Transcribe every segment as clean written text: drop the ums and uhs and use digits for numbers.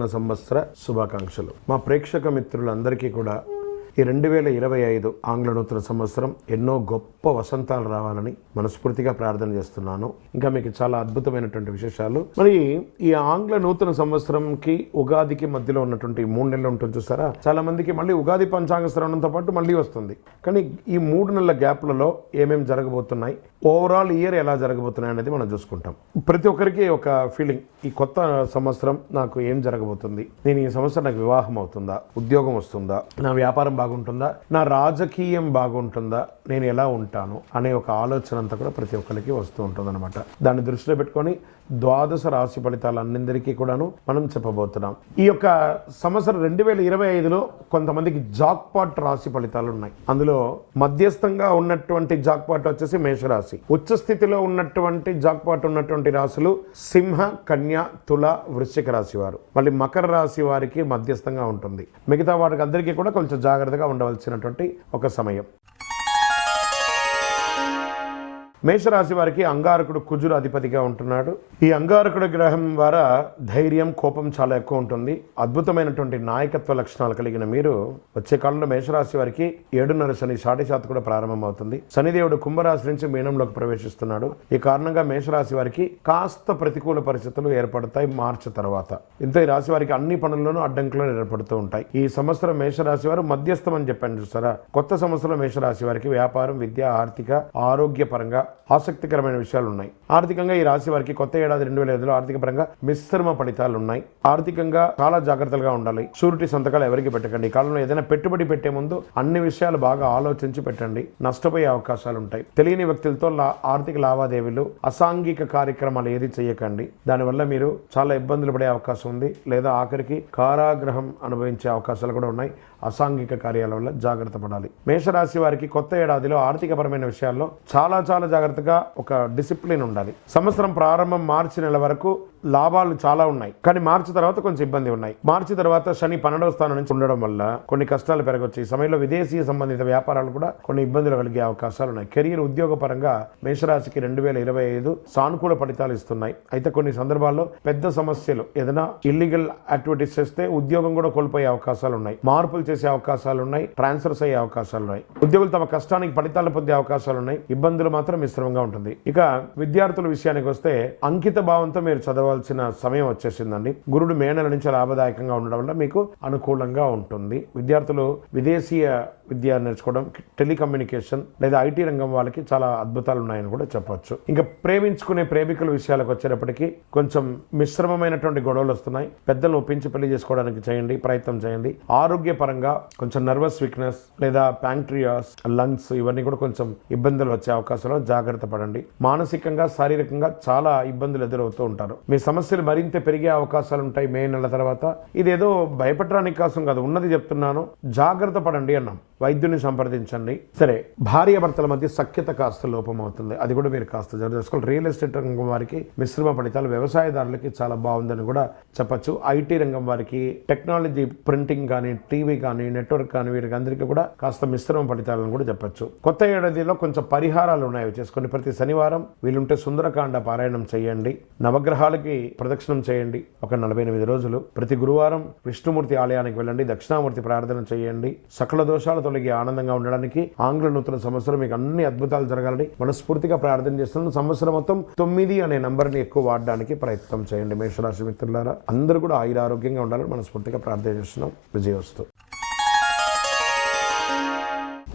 నూతన సంవత్సర శుభాకాంక్షలు. మా ప్రేక్షక మిత్రులందరికీ కూడా ఈ 2025 ఆంగ్ల నూతన సంవత్సరం ఎన్నో గొప్ప వసంతాలు రావాలని మనస్ఫూర్తిగా ప్రార్థన చేస్తున్నాను. ఇంకా మీకు చాలా అద్భుతమైనటువంటి విశేషాలు. మరి ఈ ఆంగ్ల నూతన సంవత్సరంకి ఉగాదికి మధ్యలో ఉన్నటువంటి 3 నెలలు ఉంటుంది చూసారా, చాలా మందికి మళ్ళీ ఉగాది పంచాంగ శ్రవణంతో పాటు మళ్ళీ వస్తుంది. కానీ ఈ 3 నెలల గ్యాప్లలో ఏమేమి జరగబోతున్నాయి, ఓవరాల్ ఇయర్ ఎలా జరగబోతున్నాయి అనేది మనం చూసుకుంటాం. ప్రతి ఒక్కరికి ఒక ఫీలింగ్, ఈ కొత్త సంవత్సరం నాకు ఏం జరగబోతుంది, నేను ఈ సంవత్సరం నాకు వివాహం అవుతుందా, ఉద్యోగం వస్తుందా, నా వ్యాపారం బాగుంటుందా, నా రాజకీయం బాగుంటుందా, నేను ఎలా ఉంటాను అనే ఒక ఆలోచన అంతా కూడా ప్రతి ఒక్కరికి వస్తూ ఉంటుంది అనమాట. దాన్ని దృష్టిలో పెట్టుకొని 12 రాశి ఫలితాలన్నిందరికీ కూడాను మనం చెప్పబోతున్నాం. ఈ యొక్క సంవత్సరం 2025లో కొంతమందికి జాక్పాట్ రాశి ఫలితాలు ఉన్నాయి. అందులో మధ్యస్థంగా ఉన్నటువంటి జాక్పాట్ వచ్చేసి మేషరాశి, ఉచ్చ స్థితిలో ఉన్నటువంటి జాక్పాట్ ఉన్నటువంటి రాశులు సింహ, కన్య, తుల, వృశ్చిక రాశి వారు. మళ్ళీ మకర రాశి వారికి మధ్యస్థంగా ఉంటుంది. మిగతా వారికి అందరికీ కూడా కొంచెం జాగ్రత్తగా ఉండవలసినటువంటి ఒక సమయం. మేషరాశి వారికి అంగారకుడు కుజుడు అధిపతిగా ఉంటున్నాడు. ఈ అంగారకుడు గ్రహం ద్వారా ధైర్యం, కోపం చాలా ఎక్కువ ఉంటుంది. అద్భుతమైనటువంటి నాయకత్వ లక్షణాలు కలిగిన మీరు వచ్చే కాలంలో మేషరాశి వారికి 7.5 శని శాటిశాత్ కూడా ప్రారంభమవుతుంది. శనిదేవుడు కుంభరాశి నుంచి మీనంలోకి ప్రవేశిస్తున్నాడు. ఈ కారణంగా మేషరాశి వారికి కాస్త ప్రతికూల పరిస్థితులు ఏర్పడతాయి మార్చి తర్వాత. ఇంత ఈ రాశి వారికి అన్ని పనుల్లోనూ అడ్డంకులు ఏర్పడుతూ ఉంటాయి. ఈ సంవత్సరం మేషరాశి వారు మధ్యస్థం అని చెప్పాను చూస్తారా. కొత్త సంవత్సరం మేషరాశి వారికి వ్యాపారం, విద్య, ఆర్థిక, ఆరోగ్య పరంగా ఆసక్తికరమైన విషయాలు ఉన్నాయి. ఆర్థికంగా ఈ రాశి వారికి కొత్త ఏడాది 2025లో ఆర్థిక పరంగా మిశ్రమ ఫలితాలు ఉన్నాయి. ఆర్థికంగా చాలా జాగ్రత్తగా ఉండాలి. షూరిటీ సంతకాలు ఎవరికి పెట్టకండి. ఈ కాలంలో ఏదైనా పెట్టుబడి పెట్టే ముందు అన్ని విషయాలు బాగా ఆలోచించి పెట్టండి. నష్టపోయే అవకాశాలు ఉంటాయి. తెలియని వ్యక్తులతో ఆర్థిక లావాదేవీలు, అసాంఘిక కార్యక్రమాలు ఏది చేయకండి. దానివల్ల మీరు చాలా ఇబ్బందులు పడే అవకాశం ఉంది, లేదా ఆఖరికి కారాగృహం అనుభవించే అవకాశాలు కూడా ఉన్నాయి. అసాంఘిక కార్యాల వల్ల జాగ్రత్త పడాలి. మేషరాశి వారికి కొత్త ఏడాదిలో ఆర్థికపరమైన విషయాల్లో చాలా జాగ్రత్తగా ఒక డిసిప్లిన్ ఉండాలి. సంవత్సరం ప్రారంభం మార్చి నెల వరకు లాభాలు చాలా ఉన్నాయి, కానీ మార్చి తర్వాత కొంచెం ఇబ్బంది ఉన్నాయి. మార్చి తర్వాత శని 12వ స్థానం నుంచి ఉండడం వల్ల కొన్ని కష్టాలు పెరగవచ్చు. ఈ సమయంలో విదేశీ సంబంధిత వ్యాపారాలు కూడా కొన్ని ఇబ్బందులు కలిగే అవకాశాలు ఉన్నాయి. కెరీర్, ఉద్యోగ పరంగా మేషరాశికి 2025 సానుకూల ఫలితాలు ఇస్తున్నాయి. అయితే కొన్ని సందర్భాల్లో పెద్ద సమస్యలు, ఏదైనా ఇల్లీగల్ యాక్టివిటీస్ చేస్తే ఉద్యోగం కూడా కోల్పోయే అవకాశాలు ఉన్నాయి. మార్పులు చేసే అవకాశాలు ఉన్నాయి. ట్రాన్స్ఫర్స్ అయ్యే అవకాశాలు ఉన్నాయి. ఉద్యోగులు తమ కష్టానికి ఫలితాలు పొందే అవకాశాలు ఉన్నాయి. ఇబ్బందులు మాత్రం మిశ్రమంగా ఉంటుంది. ఇక విద్యార్థుల విషయానికి వస్తే అంకిత భావంతో మీరు చదవాల్సిన సమయం వచ్చేసిందండి. గురుడు మే నెల నుంచి లాభదాయకంగా ఉండడం వల్ల మీకు అనుకూలంగా ఉంటుంది. విద్యార్థులు విదేశీయ విద్య నేర్చుకోవడం, టెలికమ్యూనికేషన్ లేదా ఐటీ రంగం వాళ్ళకి చాలా అద్భుతాలు ఉన్నాయని కూడా చెప్పొచ్చు. ఇంకా ప్రేమించుకునే ప్రేమికుల విషయాలకు వచ్చేటప్పటికి కొంచెం మిశ్రమమైనటువంటి గొడవలు వస్తున్నాయి. పెద్దలను ఒప్పించి పెళ్లి చేసుకోవడానికి చేయండి, ప్రయత్నం చేయండి. ఆరోగ్య పరంగా కొంచెం నర్వస్ వీక్నెస్ లేదా ప్యాంక్రియాస్, లంగ్స్ ఇవన్నీ కూడా కొంచెం ఇబ్బందులు వచ్చే అవకాశాలు, జాగ్రత్త పడండి. మానసికంగా, శారీరకంగా చాలా ఇబ్బందులు ఎదురవుతూ ఉంటారు. మీ సమస్యలు మరింత పెరిగే అవకాశాలు ఉంటాయి మే నెల తర్వాత. ఇదేదో భయపడడానికి కోసం కాదు, ఉన్నది చెప్తున్నాను. జాగ్రత్త పడండి అన్నాం. వైద్యుని సంప్రదించండి. సరే, భార్య భర్తల మధ్య సఖ్యత కాస్త లోపం అవుతుంది, అది కూడా మీరు కాస్త జాగ్రత్త చేసుకోవాలి. రియల్ ఎస్టేట్ రంగం వారికి మిశ్రమ ఫలితాలు, వ్యవసాయదారులకి చాలా బాగుందని కూడా చెప్పచ్చు. ఐటీ రంగం వారికి టెక్నాలజీ, ప్రింటింగ్ కానీ, టీవీ కానీ, నెట్వర్క్ కానీ వీరికి అందరికీ కూడా కాస్త మిశ్రమ ఫలితాలను కూడా చెప్పచ్చు. కొత్త ఏడాదిలో కొంచెం పరిహారాలు ఉన్నాయి, చేసుకొని ప్రతి శనివారం వీలుంటే సుందరకాండ పారాయణం చేయండి. నవగ్రహాలకి ప్రదక్షిణం చేయండి ఒక 48 రోజులు. ప్రతి గురువారం విష్ణుమూర్తి ఆలయానికి వెళ్ళండి, దక్షిణామూర్తి ప్రార్థన చేయండి. సకల దోషాలు తొలగి ఆనందంగా ఉండడానికి ఆంగ్ల నూతన సంవత్సరం మీకు అన్ని అద్భుతాలు జరగాలని మనస్ఫూర్తిగా ప్రార్థన చేస్తున్నాను. సంవత్సరం మొత్తం 9 అనే నంబర్ని ఎక్కువ వాడడానికి ప్రయత్నం చేయండి. మేషరాశి మిత్రులారా, అందరూ కూడా ఆరోగ్యంగా ఉండాలని మనస్ఫూర్తిగా ప్రార్థన చేస్తున్నాం. విజయోస్తు.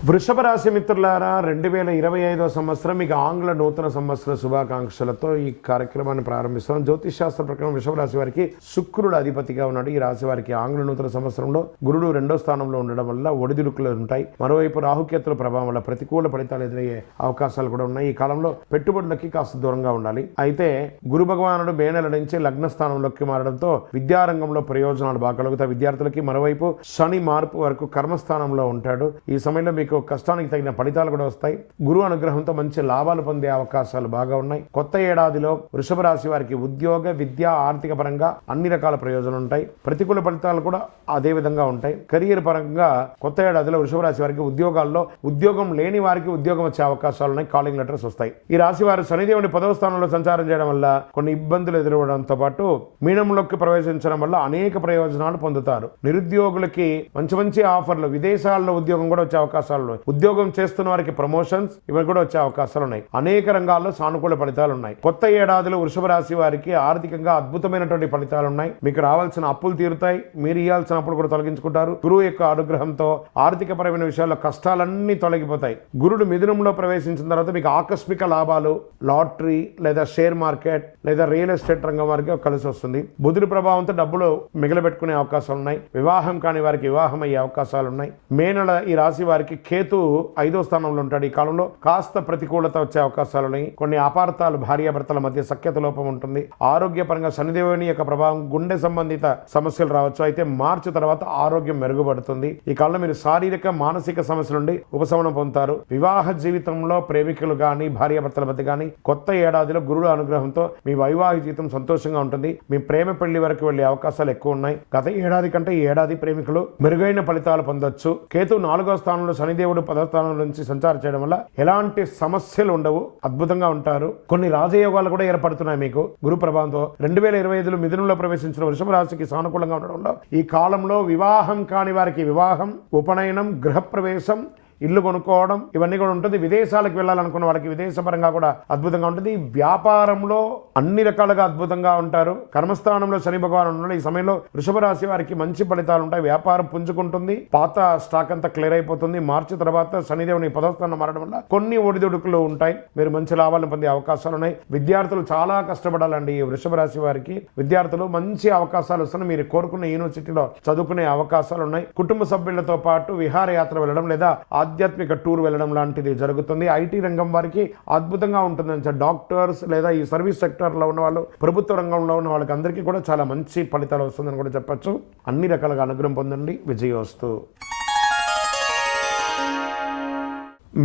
వృషభ రాశి మిత్రులారా, 2025 సంవత్సరం మీకు ఆంగ్ల నూతన సంవత్సర శుభాకాంక్షలతో ఈ కార్యక్రమాన్ని ప్రారంభిస్తున్నాం. జ్యోతిష్ శాస్త్ర ప్రకారం వృషభ రాశి వారికి శుక్రుడు అధిపతిగా ఉన్నాడు. ఈ రాశి వారికి ఆంగ్ల నూతన సంవత్సరంలో గురుడు 2వ స్థానంలో ఉండడం వల్ల ఒడిదుడుకులు ఉంటాయి. మరోవైపు రాహుకేతుల ప్రభావం వల్ల ప్రతికూల ఫలితాలు ఎదురయ్యే అవకాశాలు కూడా ఉన్నాయి. ఈ కాలంలో పెట్టుబడులకి కాస్త దూరంగా ఉండాలి. అయితే గురు భగవానుడు మే నెల నుంచి లగ్న స్థానంలోకి మారడంతో విద్యారంగంలో ప్రయోజనాలు బాగా కలుగుతాయి విద్యార్థులకి. మరోవైపు శని మార్పు వరకు కర్మస్థానంలో ఉంటాడు. ఈ సమయంలో మీకు మీకు కష్టానికి తగిన ఫలితాలు కూడా వస్తాయి. గురువు అనుగ్రహంతో మంచి లాభాలు పొందే అవకాశాలు బాగా ఉన్నాయి. కొత్త ఏడాదిలో వృషభ రాశి వారికి ఉద్యోగ, విద్య, ఆర్థిక పరంగా అన్ని రకాల ప్రయోజనాలు ఉంటాయి. ప్రతికూల ఫలితాలు కూడా అదే విధంగా ఉంటాయి. కెరీర్ పరంగా కొత్త ఏడాదిలో వృషభ రాశి వారికి ఉద్యోగాల్లో ఉద్యోగం లేని వారికి ఉద్యోగం వచ్చే అవకాశాలు ఉన్నాయి. కాలింగ్ లెటర్స్ వస్తాయి. ఈ రాశి వారు శనిదేవుని 10వ స్థానంలో సంచారం చేయడం వల్ల కొన్ని ఇబ్బందులు ఎదురవడంతో పాటు మీనంలోకి ప్రవేశించడం వల్ల అనేక ప్రయోజనాలు పొందుతారు. నిరుద్యోగులకి మంచి మంచి ఆఫర్లు, విదేశాల్లో ఉద్యోగం కూడా వచ్చే అవకాశాలు ఉన్నాయి. ఉద్యోగం చేస్తున్న వారికి ప్రమోషన్స్ ఇవి కూడా వచ్చే అవకాశాలు ఉన్నాయి. అనేక రంగాల్లో సానుకూల ఫలితాలు ఉన్నాయి. కొత్త ఏడాదిలో వృషభ రాశి వారికి ఆర్థికంగా అద్భుతమైనటువంటి ఫలితాలు ఉన్నాయి. మీకు రావాల్సిన అప్పులు తీరుతాయి. మీరు ఇవ్వాల్సిన అప్పులు కూడా తొలగించుకుంటారు. గురువు యొక్క అనుగ్రహంతో ఆర్థిక పరమైన విషయాల్లో కష్టాలన్నీ తొలగిపోతాయి. గురుడు మిథునంలో ప్రవేశించిన తర్వాత మీకు ఆకస్మిక లాభాలు, లాటరీ లేదా షేర్ మార్కెట్ లేదా రియల్ ఎస్టేట్ రంగం వారికి కలిసి వస్తుంది. బుధుడి ప్రభావంతో డబ్బులు మిగలబెట్టుకునే అవకాశాలు ఉన్నాయి. వివాహం కాని వారికి వివాహం అయ్యే అవకాశాలు ఉన్నాయి. మే నెల ఈ రాశి వారికి కేతు 5వ స్థానంలో ఉంటాడు. ఈ కాలంలో కాస్త ప్రతికూలత వచ్చే అవకాశాలు ఉన్నాయి. కొన్ని అపార్థాలు, భార్యాభర్తల మధ్య సఖ్యత లోపం ఉంటుంది. ఆరోగ్యపరంగా శనిదేవుని యొక్క ప్రభావం, గుండె సంబంధిత సమస్యలు రావచ్చు. అయితే మార్చి తర్వాత ఆరోగ్యం మెరుగుపడుతుంది. ఈ కాలంలో మీరు శారీరక, మానసిక సమస్యల నుండి ఉపశమనం పొందుతారు. వివాహ జీవితంలో ప్రేమికులు కానీ, భార్యాభర్తల మధ్య కానీ కొత్త ఏడాదిలో గురుడు అనుగ్రహంతో మీ వైవాహిక జీవితం సంతోషంగా ఉంటుంది. మీ ప్రేమ పెళ్లి వరకు వెళ్లే అవకాశాలు ఎక్కువ ఉన్నాయి. గత ఏడాది కంటే ఈ ఏడాది ప్రేమికులు మెరుగైన ఫలితాలు పొందొచ్చు. కేతు 4వ స్థానంలో, శనిదేవుడు 10వ స్థానం నుంచి సంచారం చేయడం వల్ల ఎలాంటి సమస్యలు ఉండవు. అద్భుతంగా ఉంటారు. కొన్ని రాజయోగాలు కూడా ఏర్పడుతున్నాయి మీకు గురు ప్రభావంతో. 2025లో మిథునంలో ప్రవేశించిన వృషభ రాశికి సానుకూలంగా ఉండడంలో ఈ కాలంలో వివాహం కాని వారికి వివాహం, ఉపనయనం, గృహప్రవేశం, ఇల్లు కొనుక్కోవడం ఇవన్నీ కూడా ఉంటుంది. విదేశాలకు వెళ్ళాలనుకున్న వాళ్ళకి విదేశపరంగా కూడా అద్భుతంగా ఉంటుంది. వ్యాపారంలో అన్ని రకాలుగా అద్భుతంగా ఉంటారు. కర్మస్థానంలో శని భగవాన్ ఉన్నాడు. ఈ సమయంలో వృషభ రాశి వారికి మంచి ఫలితాలు ఉంటాయి. వ్యాపారం పుంజుకుంటుంది. పాత స్టాక్ అంతా క్లియర్ అయిపోతుంది. మార్చి తర్వాత శనిదేవుని 10వ స్థానం మారడం వల్ల కొన్ని ఒడిదుడుకులు ఉంటాయి. మీరు మంచి లాభాలను పొందే అవకాశాలు ఉన్నాయి. విద్యార్థులు చాలా కష్టపడాలండి. ఈ వృషభ రాశి వారికి విద్యార్థులు మంచి అవకాశాలు వస్తున్నాయి. మీరు కోరుకున్న యూనివర్సిటీలో చదువుకునే అవకాశాలు ఉన్నాయి. కుటుంబ సభ్యులతో పాటు విహారయాత్ర వెళ్ళడం లేదా ఆధ్యాత్మిక టూర్ వెళ్ళడం లాంటిది జరుగుతుంది. ఐటీ రంగం వారికి అద్భుతంగా ఉంటుందని, డాక్టర్స్ లేదా ఈ సర్వీస్ సెక్టర్లో ఉన్న వాళ్ళు, ప్రభుత్వ రంగంలో ఉన్న వాళ్ళకి అందరికీ కూడా చాలా మంచి ఫలితాలు వస్తుందని కూడా చెప్పచ్చు. అన్ని రకాలుగా అనుగ్రహం పొందండి. విజయోస్తు.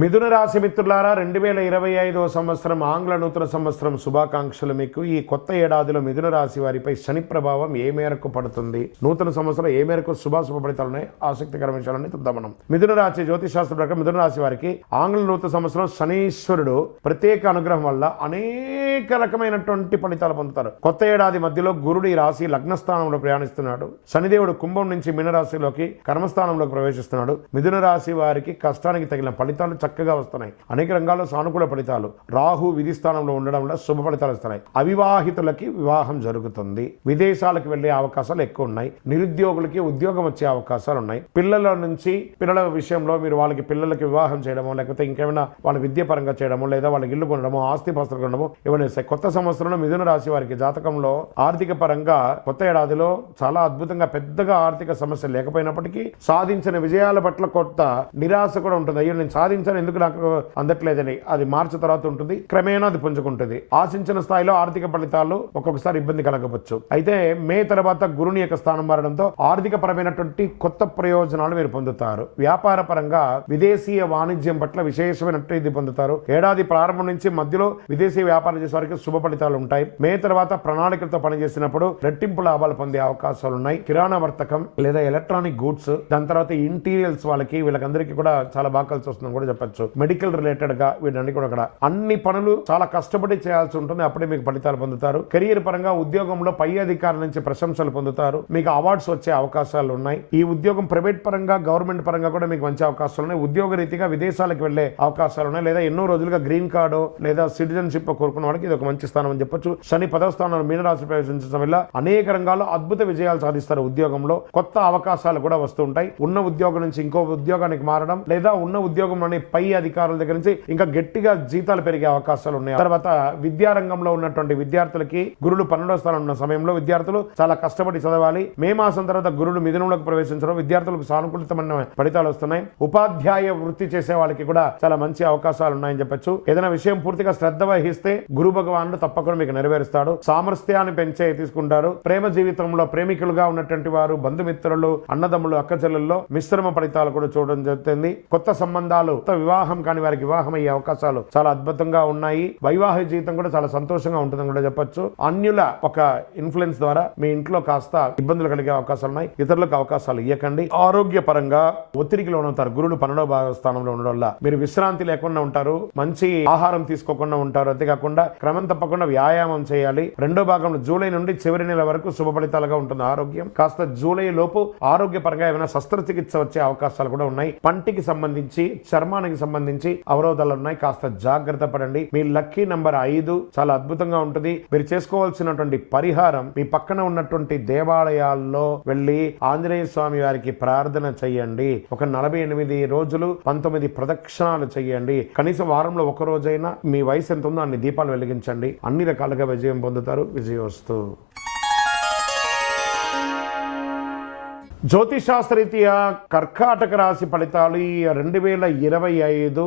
మిథున రాశి మిత్రులారా, 2025వ సంవత్సరం ఆంగ్ల నూతన సంవత్సరం శుభాకాంక్షలు మీకు. ఈ కొత్త ఏడాదిలో మిథున రాశి వారిపై శని ప్రభావం ఏ మేరకు పడుతుంది, నూతన సంవత్సరం ఏ మేరకు శుభాశుభ ఫలితాలు ఉన్నాయి, ఆసక్తికర విషయాలన్నీ చూద్దాం మనం. మిథున రాశి జ్యోతిష్ శాస్త్ర ప్రకారం మిథున రాశి వారికి ఆంగ్ల నూతన సంవత్సరం శనీశ్వరుడు ప్రత్యేక అనుగ్రహం వల్ల అనేక రకమైనటువంటి ఫలితాలు పొందుతారు. కొత్త ఏడాది మధ్యలో గురుడు ఈ రాశి లగ్నస్థానంలో ప్రయాణిస్తున్నాడు. శనిదేవుడు కుంభం నుంచి మీనరాశిలోకి కర్మస్థానంలోకి ప్రవేశిస్తున్నాడు. మిథున రాశి వారికి కష్టానికి తగిన ఫలితాలు చక్కగా వస్తున్నాయి. అనేక రంగాల్లో సానుకూల ఫలితాలు. రాహు విధి స్థానంలో ఉండడం వల్ల శుభ ఫలితాలు వస్తున్నాయి. అవివాహితులకి వివాహం జరుగుతుంది. విదేశాలకు వెళ్లే అవకాశాలు ఎక్కువ ఉన్నాయి. నిరుద్యోగులకి ఉద్యోగం వచ్చే అవకాశాలు ఉన్నాయి. పిల్లల విషయంలో మీరు వాళ్ళకి పిల్లలకి వివాహం చేయడమో, లేకపోతే ఇంకేమైనా వాళ్ళ విద్య పరంగా చేయడమో, లేదా వాళ్ళకి ఇల్లు కొనడమో, ఆస్తి పాస్తులు కొనడమో ఇవన్నీ వస్తాయి. కొత్త సంవత్సరంలో మిథున రాశి వారికి జాతకంలో ఆర్థిక పరంగా కొత్త ఏడాదిలో చాలా అద్భుతంగా పెద్దగా ఆర్థిక సమస్య లేకపోయినప్పటికీ సాధించిన విజయాల పట్ల కొత్త నిరాశ కూడా ఉంటుంది. అయ్యో నేను సాధించాను, ఎందుకు నాకు అందట్లేదని. అది మార్చి తర్వాత ఉంటుంది. క్రమేణా అది పుంజుకుంటుంది. ఆశించిన స్థాయిలో ఆర్థిక ఫలితాలు ఒక్కొక్కసారి ఇబ్బంది కలగవచ్చు. అయితే మే తర్వాత గురుని యొక్క స్థానం మారడంతో ఆర్థిక పరమైనటువంటి కొత్త ప్రయోజనాలు మీరు పొందుతారు. వ్యాపార పరంగా విదేశీయ వాణిజ్యం పట్ల విశేషమైనట్టు ఇది పొందుతారు. ఏడాది ప్రారంభం నుంచి మధ్యలో విదేశీ వ్యాపారం చేసే వారికి శుభ ఫలితాలు ఉంటాయి. మే తర్వాత ప్రణాళికలతో పనిచేసినప్పుడు రెట్టింపు లాభాలు పొందే అవకాశాలు ఉన్నాయి. కిరాణా వర్తకం లేదా ఎలక్ట్రానిక్ గూడ్స్, దాని తర్వాత ఇంటీరియల్స్ వీళ్ళకందరికీ కూడా చాలా బాగా కలిసి వస్తుందని కూడా చెప్పచ్చు. మెడికల్ రిలేటెడ్ గా వీటన్ని కూడా అక్కడ అన్ని పనులు చాలా కష్టపడి చేయాల్సి ఉంటుంది. అప్పుడే మీకు ఫలితాలు పొందుతారు. కెరీర్ పరంగా ఉద్యోగంలో పై అధికారుల నుంచి ప్రశంసలు పొందుతారు. మీకు అవార్డ్స్ వచ్చే అవకాశాలు ఉన్నాయి. ఈ ఉద్యోగం ప్రైవేట్ పరంగా, గవర్నమెంట్ పరంగా కూడా మీకు మంచి అవకాశాలు ఉన్నాయి. ఉద్యోగ రీతిగా విదేశాలకు వెళ్లే అవకాశాలు ఉన్నాయి. లేదా ఎన్నో రోజులుగా గ్రీన్ కార్డు లేదా సిటిజన్షిప్ కోరుకున్న వాళ్ళకి ఇది ఒక మంచి స్థానం అని చెప్పొచ్చు. శని 10వ స్థానంలో మీనరాశి ప్రవేశించడం వల్ల అనేక రంగాల్లో అద్భుత విజయాలు సాధిస్తారు. ఉద్యోగంలో కొత్త అవకాశాలు కూడా వస్తూ ఉంటాయి. ఉన్న ఉద్యోగం నుంచి ఇంకో ఉద్యోగానికి మారడం లేదా ఉన్న ఉద్యోగంలోని పై అధికారుల దగ్గర నుంచి ఇంకా గట్టిగా జీతాలు పెరిగే అవకాశాలు ఉన్నాయి. తర్వాత విద్యారంగంలో ఉన్నటువంటి విద్యార్థులకి గురుడు 12వ స్థానం ఉన్న సమయంలో విద్యార్థులు చాలా కష్టపడి చదవాలి. మే మాసం తర్వాత గురుడు మిథునంలోకి ప్రవేశించడం విద్యార్థులకు సానుకూలితమైన ఫలితాలు వస్తున్నాయి. ఉపాధ్యాయ వృత్తి చేసే వాళ్ళకి కూడా చాలా మంచి అవకాశాలు ఉన్నాయని చెప్పొచ్చు. ఏదైనా విషయం పూర్తిగా శ్రద్ధ వహిస్తే గురు భగవానుడు తప్పకుండా మీకు నెరవేరుస్తాడు. సామర్థ్యాన్ని పెంచే తీసుకుంటారు. ప్రేమ జీవితంలో ప్రేమికులుగా ఉన్నటువంటి వారు, బంధుమిత్రులు, అన్నదమ్ములు, అక్కచెల్లెల్లో మిశ్రమ ఫలితాలు కూడా చూడడం జరుగుతుంది. కొత్త సంబంధాలు, కొత్త వివాహం కాని వారికి వివాహం అయ్యే అవకాశాలు చాలా అద్భుతంగా ఉన్నాయి. వైవాహిక జీవితం కూడా చాలా సంతోషంగా ఉంటుందని కూడా చెప్పొచ్చు. అన్యుల ఒక ఇన్ఫ్లుయెన్స్ ద్వారా మీ ఇంట్లో కాస్త ఇబ్బందులు కలిగే అవకాశాలు ఉన్నాయి. ఇతరులకు అవకాశాలు ఇవ్వకండి. ఆరోగ్య పరంగా ఒత్తిడికి లోనవుతారు. గురుడు 12వ స్థానంలో ఉండడం వల్ల మీరు విశ్రాంతి లేకుండా ఉంటారు. మంచి ఆహారం తీసుకోకుండా ఉంటారు. అంతేకాకుండా క్రమం తప్పకుండా వ్యాయామం చేయాలి. రెండో భాగంలో జూలై నుండి చివరి నెల వరకు శుభ ఫలితాలుగా ఉంటుంది ఆరోగ్యం. కాస్త జూలై లోపు ఆరోగ్యపరంగా ఏమైనా శస్త్రచికిత్స వచ్చే అవకాశాలు కూడా ఉన్నాయి. పంటికి సంబంధించి, చర్మానికి సంబంధించి అవరోధాలు ఉన్నాయి. కాస్త జాగ్రత్త పడండి. మీ లక్కీ నంబర్ 5 చాలా అద్భుతంగా ఉంటుంది. మీరు చేసుకోవాల్సినటువంటి పరిహారం, మీ పక్కన ఉన్నటువంటి దేవాలయాల్లో వెళ్ళి ఆంజనేయ స్వామి వారికి ప్రార్థన చేయండి. ఒక 48 రోజులు 19 ప్రదక్షిణాలు చేయండి. కనీసం వారంలో ఒక రోజైనా మీ వయసు ఎంత ఉందో అన్ని దీపాలు వెలిగించండి. అన్ని రకాలుగా విజయం పొందుతారు. విజయోస్తు. జ్యోతిషాస్త్రరీత్యా కర్కాటక రాశి ఫలితాలు ఈ 2025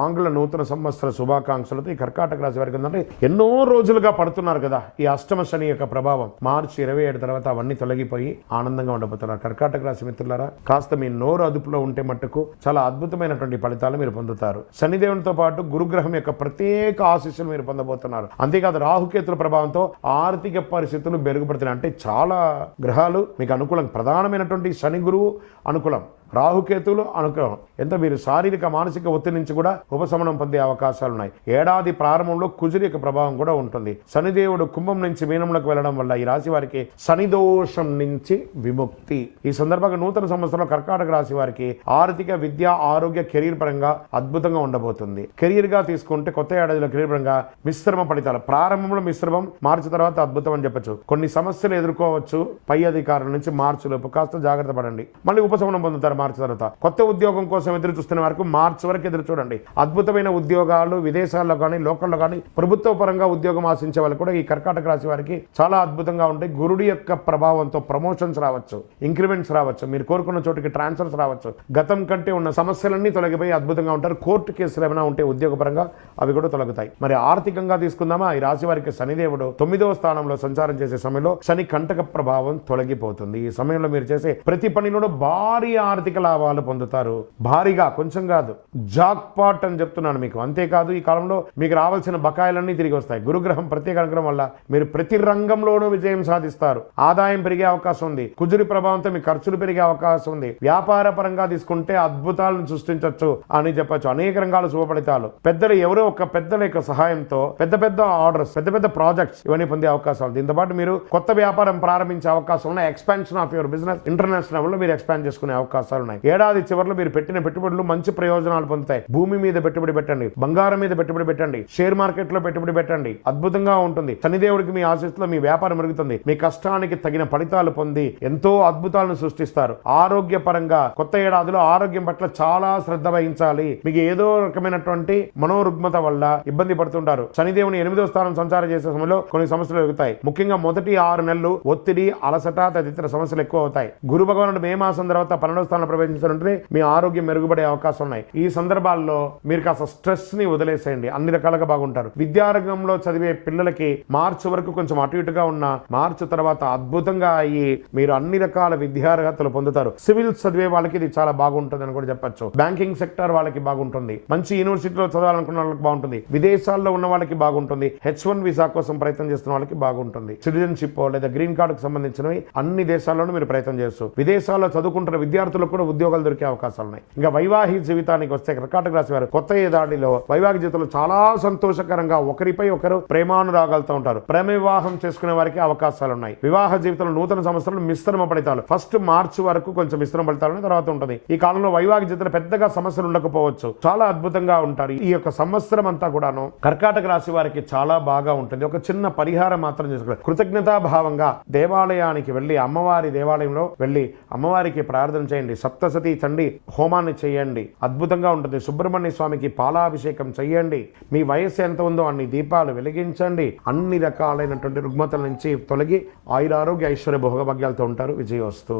ఆంగ్ల నూతన సంవత్సర శుభాకాంక్షలతో ఈ కర్కాటక రాశి వారికి ఏంటంటే ఎన్నో రోజులుగా పడుతున్నారు కదా ఈ అష్టమ శని యొక్క ప్రభావం. మార్చి 27 తర్వాత అవన్నీ తొలగిపోయి ఆనందంగా ఉండబోతున్నారు. కర్కాటక రాశి మిత్రులారా, కాస్త మీ నోరు అదుపులో ఉంటే మట్టుకు చాలా అద్భుతమైనటువంటి ఫలితాలు మీరు పొందుతారు. శనిదేవునితో పాటు గురుగ్రహం యొక్క ప్రత్యేక ఆశీస్సులు మీరు పొందబోతున్నారు. అంతేకాదు రాహుకేతుల ప్రభావంతో ఆర్థిక పరిస్థితులు మెరుగుపడుతున్నాయి. అంటే చాలా గ్రహాలు మీకు అనుకూలం. ప్రధానమైన శని గురువు అనుకూలం, రాహుకేతువులు అనుకూలం. ఎంత మీరు శారీరక మానసిక ఒత్తిడి నుంచి కూడా ఉపశమనం పొందే అవకాశాలు ఉన్నాయి. ఏడాది ప్రారంభంలో కుజుడి యొక్క ప్రభావం కూడా ఉంటుంది. శనిదేవుడు కుంభం నుంచి మీనంలోకి వెళ్ళడం వల్ల ఈ రాశి వారికి శని దోషం నుంచి విముక్తి. ఈ సందర్భంగా నూతన సంవత్సరంలో కర్కాటక రాశి వారికి ఆర్థిక, విద్య, ఆరోగ్య, కెరీర్ పరంగా అద్భుతంగా ఉండబోతుంది. కెరీర్ గా తీసుకుంటే కొత్త ఏడాదిలో కెరీర్ పరంగా మిశ్రమ ఫలితాలు. ప్రారంభంలో మిశ్రమం, మార్చి తర్వాత అద్భుతం అని చెప్పచ్చు. కొన్ని సమస్యలు ఎదుర్కోవచ్చు పై అధికారుల నుంచి. మార్చిలోపు కాస్త జాగ్రత్త పడండి. మళ్ళీ ఉపశమనం పొందుతారు మార్చి తర్వాత. కొత్త ఉద్యోగం కోసం ఎదురు చూస్తున్న వరకు మార్చి వరకు ఎదురు చూడండి. అద్భుతమైన ఉద్యోగాలు విదేశాల్లో కానీ లోకల్లో కానీ ప్రభుత్వ పరంగా ఉద్యోగం ఆశించే వాళ్ళు కూడా ఈ కర్కాటక రాశి వారికి చాలా అద్భుతంగా ఉంటాయి. గురుడి యొక్క ప్రభావంతో ప్రమోషన్స్ రావచ్చు, ఇంక్రిమెంట్స్ రావచ్చు, మీరు కోరుకున్న చోటికి ట్రాన్స్ఫర్స్ రావచ్చు. గతం కంటే ఉన్న సమస్యలన్నీ తొలగిపోయి అద్భుతంగా ఉంటారు. కోర్టు కేసులు ఏమైనా ఉంటే ఉద్యోగపరంగా అవి కూడా తొలగుతాయి. మరి ఆర్థికంగా తీసుకుందామా, ఈ రాశి వారికి శనిదేవుడు 9వ స్థానంలో సంచారం చేసే సమయంలో శని కంటక ప్రభావం తొలగిపోతుంది. ఈ సమయంలో మీరు చేసే ప్రతి పనిలోనూ భారీ ఆర్థిక లాభాలు పొందుతారు. భారీగా, కొంచెం కాదు, జాక్ పాట్ అని చెప్తున్నాను మీకు. అంతేకాదు ఈ కాలంలో మీకు రావాల్సిన బకాయిలన్నీ తిరిగి వస్తాయి. గురుగ్రహం ప్రత్యేక అనుగ్రహం వల్ల మీరు ప్రతి రంగంలోనూ విజయం సాధిస్తారు. ఆదాయం పెరిగే అవకాశం ఉంది. కుజుడి ప్రభావంతో మీ ఖర్చులు పెరిగే అవకాశం ఉంది. వ్యాపార పరంగా తీసుకుంటే అద్భుతాలను సృష్టించవచ్చు అని చెప్పచ్చు. అనేక రంగాల శుభఫలితాలు. పెద్దలు ఎవరో ఒక పెద్దల యొక్క సహాయంతో పెద్ద పెద్ద ఆర్డర్స్, పెద్ద పెద్ద ప్రాజెక్ట్స్ ఇవన్నీ పొందే అవకాశాలు. దీంతో పాటు మీరు కొత్త వ్యాపారం ప్రారంభించే అవకాశం ఉన్న expansion of your business international లెవెల్లో మీరు ఎక్స్పాండ్ చేసుకునే అవకాశాలు ఉన్నాయి. ఏడాది చివరిలో మీరు పెట్టిన పెట్టుబడులు మంచి ప్రయోజనాలు పొందుతాయి. భూమి మీద పెట్టుబడి పెట్టండి, బంగారం మీద పెట్టుబడి పెట్టండి, షేర్ మార్కెట్ లో పెట్టుబడి పెట్టండి. అద్భుతంగా ఉంటుంది. శనిదేవుడికి మీ ఆశీస్సులో మీ వ్యాపారం మెరుగుతుంది. మీ కష్టానికి తగిన ఫలితాలు పొంది ఎంతో అద్భుతాలను సృష్టిస్తారు. ఆరోగ్య పరంగా కొత్త ఏడాదిలో ఆరోగ్యం పట్ల చాలా శ్రద్ధ వహించాలి. మీకు ఏదో రకమైనటువంటి మనోరుగ్మత వల్ల ఇబ్బంది పడుతుంటారు. శనిదేవుని 8వ స్థానం సంచారం చేసే సమయంలో కొన్ని సమస్యలు ఎదుగుతాయి. ముఖ్యంగా మొదటి 6 నెలలు ఒత్తిడి, అలసట తదితర సమస్యలు ఎక్కువ అవుతాయి. గురు భగవానుడు మే మాసం తర్వాత 12వ స్థానంలో ప్రవేశించాలంటే మీ ఆరోగ్యం మెరుగుపడే అవకాశం ఉన్నాయి. ఈ సందర్భాల్లో మీరు కాస్త స్ట్రెస్ ని వదిలేసేయండి. అన్ని రకాలుగా బాగుంటారు. విద్యారంగంలో చదివే పిల్లలకి మార్చి వరకు కొంచెం అటు ఇటుగా ఉన్న మార్చి తర్వాత అద్భుతంగా అయ్యి మీరు అన్ని రకాల విద్యార్హతలు పొందుతారు. సివిల్ చదివే వాళ్ళకి ఇది చాలా బాగుంటుంది అని కూడా చెప్పచ్చు. బ్యాంకింగ్ సెక్టర్ వాళ్ళకి బాగుంటుంది. మంచి యూనివర్సిటీలో చదవాలనుకున్న వాళ్ళకి బాగుంటుంది. విదేశాల్లో ఉన్న వాళ్ళకి బాగుంటుంది. H1 వీసా కోసం ప్రయత్నం చేస్తున్న వాళ్ళకి బాగుంటుంది. సిటిజన్షిప్ లేదా గ్రీన్ కార్డుకు సంబంధించినవి అన్ని దేశాల్లోనూ మీరు ప్రయత్నం చేస్తూ విదేశాల్లో చదువుకుంటున్న విద్యార్థులకు కూడా ఉద్యోగాలు దొరికే అవకాశాలు ఉన్నాయి. ఇంకా వైవాహిక జీవితానికి వస్తే కర్కాటక రాశి వారు కొత్త ఏడాదిలో వైవాహిక జీవితంలో చాలా సంతోషకరంగా ఒకరిపై ఒకరు ప్రేమానురాగాలతో ఉంటారు. ప్రేమ వివాహం చేసుకునే వారికి అవకాశాలు ఉన్నాయి. వివాహ జీవితంలో నూతన సంవత్సరంలో మిశ్రమ ఫలితాలు. ఫస్ట్ మార్చి వరకు కొంచెం మిశ్రమ ఫలితాలు తర్వాత ఉంటుంది. ఈ కాలంలో వైవాహిక జీవితంలో పెద్దగా సమస్యలు ఉండకపోవచ్చు. చాలా అద్భుతంగా ఉంటారు. ఈ యొక్క సంవత్సరం అంతా కూడాను కర్కాటక రాశి వారికి చాలా బాగా ఉంటుంది. ఒక చిన్న పరిహారం మాత్రం చేసుకోవాలి. కృతజ్ఞతా భావంగా దేవాలయానికి వెళ్ళి అమ్మవారి దేవాలయంలో వెళ్ళి అమ్మవారికి ప్రార్థన చేయండి. సప్తసతి చండి హోమాన్ని హోమాన్ని చేయండి, అద్భుతంగా ఉంటుంది. సుబ్రహ్మణ్య స్వామికి పాలాభిషేకం చేయండి. మీ వయస్సు ఎంత ఉందో అన్ని దీపాలు వెలిగించండి. అన్ని రకాలైనటువంటి రుగ్మతల నుంచి తొలగి ఆయురారోగ్య ఐశ్వర్య భోగభాగ్యాలతో ఉంటారు. విజయోస్తు.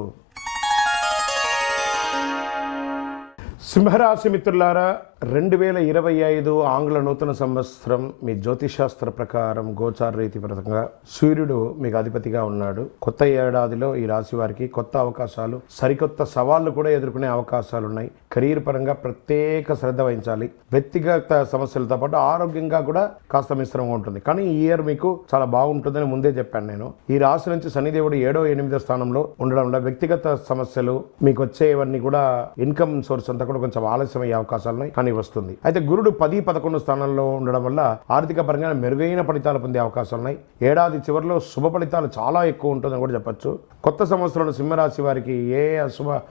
సింహరాశి మిత్రులారా, 2025 ఆంగ్ల నూతన సంవత్సరం మీ జ్యోతిషాస్త్ర ప్రకారం గోచార రీతి పరంగా సూర్యుడు మీకు అధిపతిగా ఉన్నాడు. కొత్త ఏడాదిలో ఈ రాశి వారికి కొత్త అవకాశాలు, సరికొత్త సవాళ్లు కూడా ఎదుర్కొనే అవకాశాలు ఉన్నాయి. కెరీర్ పరంగా ప్రత్యేక శ్రద్ధ వహించాలి. వ్యక్తిగత సమస్యలతో పాటు ఆరోగ్యంగా కూడా కాస్త మిశ్రమంగా ఉంటుంది. కానీ ఈ ఇయర్ మీకు చాలా బాగుంటుందని ముందే చెప్పాను నేను. ఈ రాశి నుంచి శనిదేవుడు 7వ 8వ స్థానంలో ఉండడం వల్ల వ్యక్తిగత సమస్యలు మీకు వచ్చేవన్నీ కూడా ఇన్కమ్ సోర్స్ అంతా కూడా కొంచెం ఆలస్యం అయ్యే అవకాశాలు ఉన్నాయి, కానీ వస్తుంది. అయితే గురుడు 10, 11 స్థానంలో ఉండడం వల్ల ఆర్థిక పరంగా మెరుగైన ఫలితాలు పొందే అవకాశాలు ఉన్నాయి. ఏడాది చివరిలో శుభ ఫలితాలు చాలా ఎక్కువ ఉంటుందని కూడా చెప్పొచ్చు. కొత్త సంవత్సరంలో సింహరాశి వారికి ఏ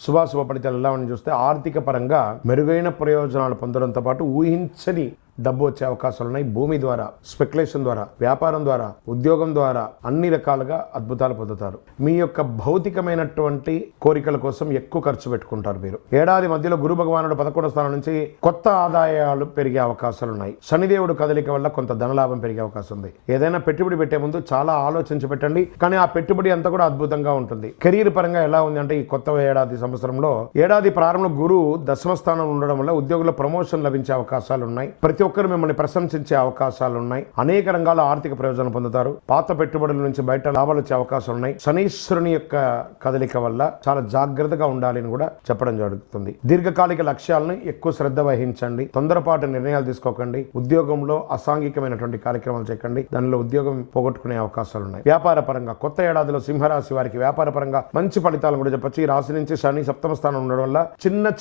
శుభాశుభ ఫలితాలు ఎలా అని చూస్తే ఆర్థిక పరంగా మెరుగైన ప్రయోజనాలు పొందడంతో పాటు ఊహించని డబ్బు వచ్చే అవకాశాలు ఉన్నాయి. భూమి ద్వారా, స్పెక్యులేషన్ ద్వారా, వ్యాపారం ద్వారా, ఉద్యోగం ద్వారా అన్ని రకాలుగా అద్భుతాలు పొందుతారు. మీ యొక్క భౌతికమైనటువంటి కోరికల కోసం ఎక్కువ ఖర్చు పెట్టుకుంటారు మీరు. ఏడాది మధ్యలో గురు భగవానుడు 11వ స్థానం నుంచి కొత్త ఆదాయాలు పెరిగే అవకాశాలు ఉన్నాయి. శనిదేవుడు కదలిక వల్ల కొంత ధనలాభం పెరిగే అవకాశం ఉంది. ఏదైనా పెట్టుబడి పెట్టే ముందు చాలా ఆలోచించి పెట్టండి, కానీ ఆ పెట్టుబడి అంతా కూడా అద్భుతంగా ఉంటుంది. కెరీర్ పరంగా ఎలా ఉంది అంటే, ఈ కొత్త ఏడాది సంవత్సరంలో ఏడాది ప్రారంభంలో గురు 10వ స్థానంలో ఉండడం వల్ల ఉద్యోగుల ప్రమోషన్ లభించే అవకాశాలు ఉన్నాయి. ప్రతి ఒక్కరు మిమ్మల్ని ప్రశంసించే అవకాశాలు ఉన్నాయి. అనేక రంగాల ఆర్థిక ప్రయోజనం పొందుతారు. పాత పెట్టుబడుల నుంచి బయట లాభాలు వచ్చే అవకాశాలు ఉన్నాయి. శనీశ్వరుని యొక్క కదలిక వల్ల చాలా జాగ్రత్తగా ఉండాలి అని కూడా చెప్పడం జరుగుతుంది. దీర్ఘకాలిక లక్ష్యాలను ఎక్కువ శ్రద్ధ వహించండి. తొందరపాటు నిర్ణయాలు తీసుకోకండి. ఉద్యోగంలో అసాంఘికమైనటువంటి కార్యక్రమాలు చేయకండి, దానిలో ఉద్యోగం పోగొట్టుకునే అవకాశాలు ఉన్నాయి. వ్యాపార పరంగా కొత్త ఏడాదిలో సింహరాశి వారికి వ్యాపార పరంగా మంచి ఫలితాలు కూడా చెప్పచ్చు. ఈ రాశి నుంచి శని 7వ స్థానం ఉండడం వల్ల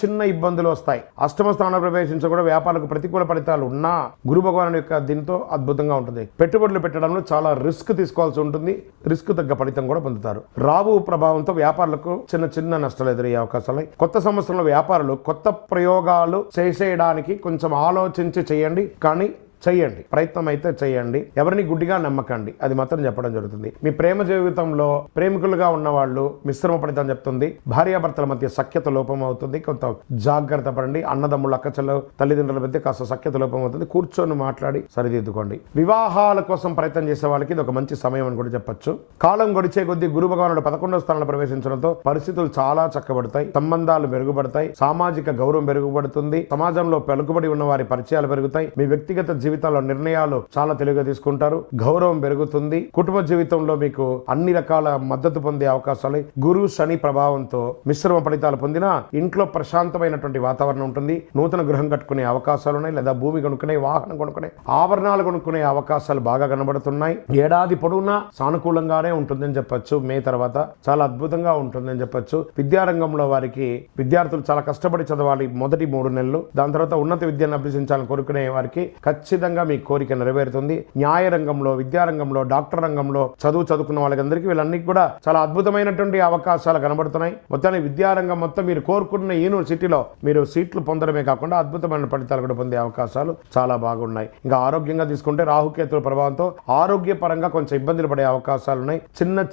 చిన్న ఇబ్బందులు వస్తాయి. 8వ స్థానంలో ప్రవేశించి కూడా వ్యాపారాలకు ప్రతికూల ఫలితాలు ఉన్నా గురు భగవాను యొక్క దీంతో అద్భుతంగా ఉంటుంది. పెట్టుబడులు పెట్టడంలో చాలా రిస్క్ తీసుకోవాల్సి ఉంటుంది. రిస్క్ తగ్గ ఫలితం కూడా పొందుతారు. రావు ప్రభావంతో వ్యాపారులకు చిన్న నష్టాలు ఎదురయ్యే అవకాశాలు. కొత్త సంవత్సరంలో వ్యాపారులు కొత్త ప్రయోగాలు చేసేయడానికి కొంచెం ఆలోచించి చేయండి, కానీ చెయ్యండి, ప్రయత్నం అయితే చెయ్యండి. ఎవరిని గుడ్డిగా నమ్మకండి, అది మాత్రం చెప్పడం జరుగుతుంది. మీ ప్రేమ జీవితంలో ప్రేమికులుగా ఉన్నవాళ్ళు మిశ్రమ ఫలితం చెప్తుంది. భార్యాభర్తల మధ్య సఖ్యత లోపం అవుతుంది, కొంత జాగ్రత్త పడండి. అన్నదమ్ముల అక్కచెల్ల తల్లిదండ్రుల మధ్య కాస్త సఖ్యత లోపం అవుతుంది. కూర్చొని మాట్లాడి సరిదిద్దుకోండి. వివాహాల కోసం ప్రయత్నం చేసే వాళ్ళకి ఇది ఒక మంచి సమయం అని కూడా చెప్పొచ్చు. కాలం గడిచే కొద్దీ గురు భగవానుడు 11వ స్థానంలో ప్రవేశించడంతో పరిస్థితులు చాలా చక్కబడతాయి. సంబంధాలు మెరుగుపడతాయి. సామాజిక గౌరవం మెరుగుపడుతుంది. సమాజంలో పలుకుబడి ఉన్న వారి పరిచయాలు పెరుగుతాయి. మీ వ్యక్తిగత జీవితంలో నిర్ణయాలు చాలా తెలివిగా తీసుకుంటారు. గౌరవం పెరుగుతుంది. కుటుంబ జీవితంలో మీకు అన్ని రకాల మద్దతు పొందే అవకాశాలు. గురు శని ప్రభావంతో మిశ్రమ ఫలితాలు పొందినా ఇంట్లో ప్రశాంతమైనటువంటి వాతావరణం ఉంటుంది. నూతన గృహం కట్టుకునే అవకాశాలు ఉన్నాయి, లేదా భూమి కొనుక్కునే, వాహనం కొనుక్కునే, ఆభరణాలు కొనుక్కునే అవకాశాలు బాగా కనబడుతున్నాయి. ఏడాది పొడవునా సానుకూలంగానే ఉంటుందని చెప్పొచ్చు. మే తర్వాత చాలా అద్భుతంగా ఉంటుందని చెప్పొచ్చు. విద్యారంగంలో వారికి విద్యార్థులు చాలా కష్టపడి చదవాలి మొదటి 3 నెలలు. దాని తర్వాత ఉన్నత విద్యను అభ్యసించాలని కోరుకునే వారికి ఖచ్చితంగా మీ కోరిక నెరవేరుతుంది. న్యాయ రంగంలో, విద్యారంగంలో, డాక్టర్ రంగంలో చదువుకున్న వాళ్ళందరికీ వీళ్ళన్నిటి కూడా చాలా అద్భుతమైనటువంటి అవకాశాలు కనబడుతున్నాయి. మొత్తాన్ని విద్యారంగం మొత్తం మీరు కోరుకున్న యూనివర్సిటీలో మీరు సీట్లు పొందడమే కాకుండా అద్భుతమైన ఫలితాలు కూడా పొందే అవకాశాలు చాలా బాగున్నాయి. ఇంకా ఆరోగ్యంగా తీసుకుంటే రాహుకేతుల ప్రభావంతో ఆరోగ్యపరంగా కొంచెం ఇబ్బందులు పడే అవకాశాలు ఉన్నాయి.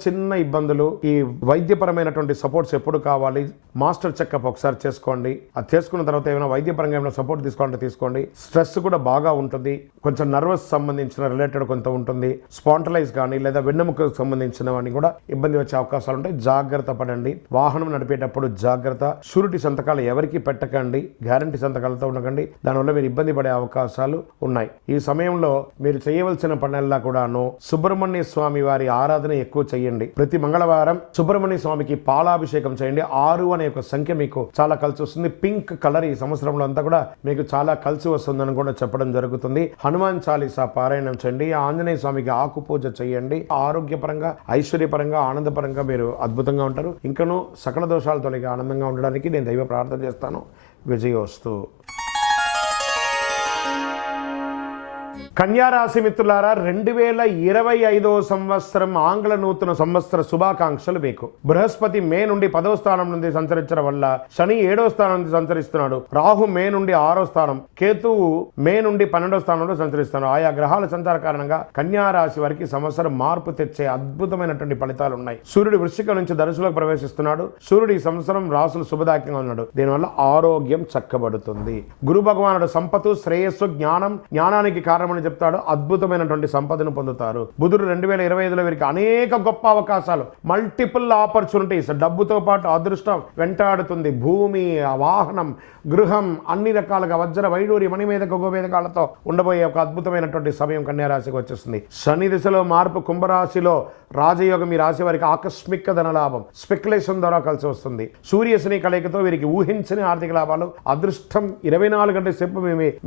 చిన్న ఇబ్బందులు. ఈ వైద్యపరమైనటువంటి సపోర్ట్స్ ఎప్పుడు కావాలి, మాస్టర్ చెకప్ ఒకసారి చేసుకోండి. అది చేసుకున్న తర్వాత ఏమైనా వైద్యపరంగా ఏమైనా సపోర్ట్ తీసుకోండి. స్ట్రెస్ కూడా బాగా ఉంటుంది. కొంచెం నర్వస్ సంబంధించిన రిలేటెడ్ కొంత ఉంటుంది. స్పాంటలైజ్ కానీ లేదా వెన్నెముకకు సంబంధించినవన్నీ కూడా ఇబ్బంది వచ్చే అవకాశాలు ఉంటాయి. జాగ్రత్త పడండి. వాహనం నడిపేటప్పుడు జాగ్రత్త. షూరిటీ సంతకాలు ఎవరికి పెట్టకండి. గ్యారంటీ సంతకాలతో ఉండకండి. దానివల్ల మీరు ఇబ్బంది పడే అవకాశాలు ఉన్నాయి. ఈ సమయంలో మీరు చేయవలసిన పనుల్లో కూడాను సుబ్రహ్మణ్య స్వామి వారి ఆరాధన ఎక్కువ చేయండి. ప్రతి మంగళవారం సుబ్రహ్మణ్య స్వామికి పాలాభిషేకం చేయండి. 6 అనే ఒక సంఖ్య మీకు చాలా కలిసి వస్తుంది. పింక్ కలర్ ఈ సంవత్సరంలో అంతా కూడా మీకు చాలా కలిసి వస్తుందని కూడా చెప్పడం జరుగుతుంది. హనుమాన్ చాలీసా పారాయణం చేయండి. ఆంజనేయ స్వామికి ఆకు పూజ చేయండి. ఆరోగ్యపరంగా, ఐశ్వర్యపరంగా, ఆనందపరంగా మీరు అద్భుతంగా ఉంటారు. ఇంకనూ సకల దోషాలు తొలగి ఆనందంగా ఉండడానికి నేను దైవ ప్రార్థన చేస్తాను. విజయోస్తు. కన్యా రాశి మిత్రులారా, 2025 సంవత్సరం ఆంగ్ల నూతన సంవత్సర శుభాకాంక్షలు మీకు. బృహస్పతి మే నుండి 10వ స్థానం నుండి సంచరించడం వల్ల శని 7వ స్థానం నుండి సంచరిస్తున్నాడు. రాహు మే నుండి 6వ స్థానం, కేతువు మే నుండి 12వ స్థానంలో సంచరిస్తున్నాడు. ఆయా గ్రహాల సంచార కారణంగా కన్యా రాశి వారికి సంవత్సరం మార్పు తెచ్చే అద్భుతమైనటువంటి ఫలితాలు ఉన్నాయి. సూర్యుడు వృశ్చిక నుంచి ధనుసులోకి ప్రవేశిస్తున్నాడు. సూర్యుడు ఈ సంవత్సరం రాసులు శుభదాయకంగా ఉన్నాడు. దీనివల్ల ఆరోగ్యం చక్కబడుతుంది. గురు భగవానుడు సంపత్తు, శ్రేయస్సు, జ్ఞానానికి కారణమని చెప్తాడు. అద్భుతమైనటువంటి సంపదను పొందుతారు. బుధుడు 2025లో వీరికి అనేక గొప్ప అవకాశాలు, మల్టిపుల్ ఆపర్చునిటీస్, డబ్బుతో పాటు అదృష్టం వెంటాడుతుంది. భూమి, వాహనం, గృహం, అన్ని రకాలుగా వజ్ర వైడూరి మణిమేధక గోమేధకాలతో ఉండబోయే ఒక అద్భుతమైనటువంటి సమయం కన్యా రాశికి వచ్చేస్తుంది. శని దిశలో మార్పు కుంభరాశిలో రాజయోగం ఈ రాశి వారికి ఆకస్మిక ధనలాభం, స్పెక్యులేషన్ ద్వారా కలిసి వస్తుంది. సూర్య శని కలయికతో వీరికి ఊహించని ఆర్థిక లాభాలు, అదృష్టం 24 గంటల సేపు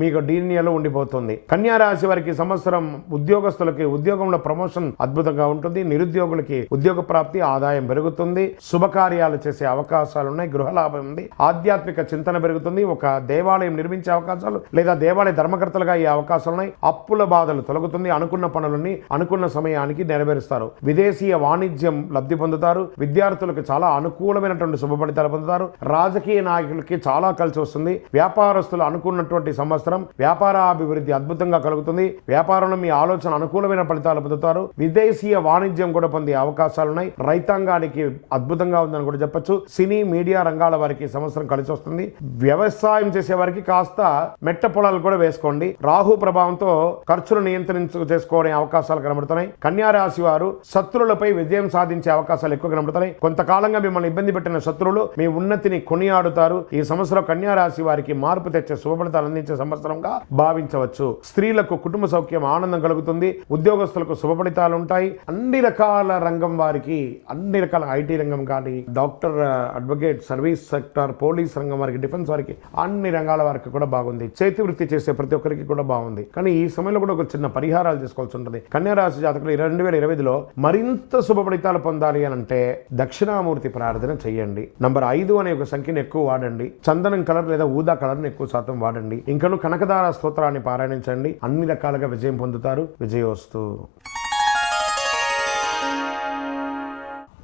మీకు డీనియాలో ఉండిపోతుంది. కన్యా రాశి వారికి సంవత్సరం ఉద్యోగస్తులకి ఉద్యోగంలో ప్రమోషన్ అద్భుతంగా ఉంటుంది. నిరుద్యోగులకి ఉద్యోగ ప్రాప్తి, ఆదాయం పెరుగుతుంది. శుభకార్యాలు చేసే అవకాశాలు ఉన్నాయి. గృహ లాభం ఉంది. ఆధ్యాత్మిక చింతన పెరుగుతుంది. ఒక దేవాలయం నిర్మించే అవకాశాలు లేదా దేవాలయ ధర్మకర్తలుగా ఈ అవకాశాలు ఉన్నాయి. అప్పుల బాధలు తొలగుతుంది. అనుకున్న పనులన్నీ అనుకున్న సమయానికి నెరవేరుస్తారు. విదేశీయ వాణిజ్యం లబ్ధి పొందుతారు. విద్యార్థులకు చాలా అనుకూలమైనటువంటి శుభ ఫలితాలు పొందుతారు. రాజకీయ నాయకులకి చాలా కలిసి వస్తుంది. వ్యాపారస్తులు అనుకున్నటువంటి సంవత్సరం వ్యాపారాభివృద్ధి అద్భుతంగా కలుగుతుంది. వ్యాపారంలో మీ ఆలోచన అనుకూలమైన ఫలితాలు పొందుతారు. విదేశీయ వాణిజ్యం కూడా పొందే అవకాశాలు ఉన్నాయి. రైతాంగానికి అద్భుతంగా ఉందని కూడా చెప్పొచ్చు. సినీ, మీడియా రంగాల వారికి సంవత్సరం కలిసి వస్తుంది. వ్యవసాయం చేసే వారికి కాస్త మెట్ట పొలాలు కూడా వేసుకోండి. రాహు ప్రభావంతో ఖర్చులు చేసుకోవడం అవకాశాలు కనబడుతున్నాయి. కన్యా రాశి వారు శత్రువులపై విజయం సాధించే అవకాశాలు ఎక్కువ కనబడుతున్నాయి. కొంతకాలంగా మిమ్మల్ని ఇబ్బంది పెట్టిన శత్రువులు మీ ఉన్నతిని కొనియాడుతారు. ఈ సంవత్సరం కన్యా రాశి వారికి మార్పు తెచ్చే శుభ ఫలితాలు అందించే సంవత్సరంగా భావించవచ్చు. స్త్రీలకు కుటుంబ సౌఖ్యం, ఆనందం కలుగుతుంది. ఉద్యోగస్తులకు శుభ ఫలితాలు ఉంటాయి. అన్ని రకాల రంగం వారికి, అన్ని రకాల ఐటీ రంగం కానీ, doctor, advocate, service sector, police రంగం వారికి, డిఫెన్స్ వారికి, అన్ని రంగాల వారికి కూడా బాగుంది. చేతి వృత్తి చేసే ప్రతి ఒక్కరికి కూడా బాగుంది. కానీ ఈ సమయంలో కూడా ఒక చిన్న పరిహారాలు చేసుకోవాల్సి ఉంటుంది. కన్యా రాశి జాతకులు 2025లో మరింత శుభ ఫలితాలు పొందాలి అని అంటే దక్షిణామూర్తి ప్రార్థన చేయండి. నంబర్ 5 అనే ఒక సంఖ్యను ఎక్కువ వాడండి. చందనం కలర్ లేదా ఊదా కలర్ ఎక్కువ శాతం వాడండి. ఇంకను కనకదార స్తోత్రాన్ని పారాయణించండి. అన్ని రకాలుగా విజయం పొందుతారు. విజయోస్తు.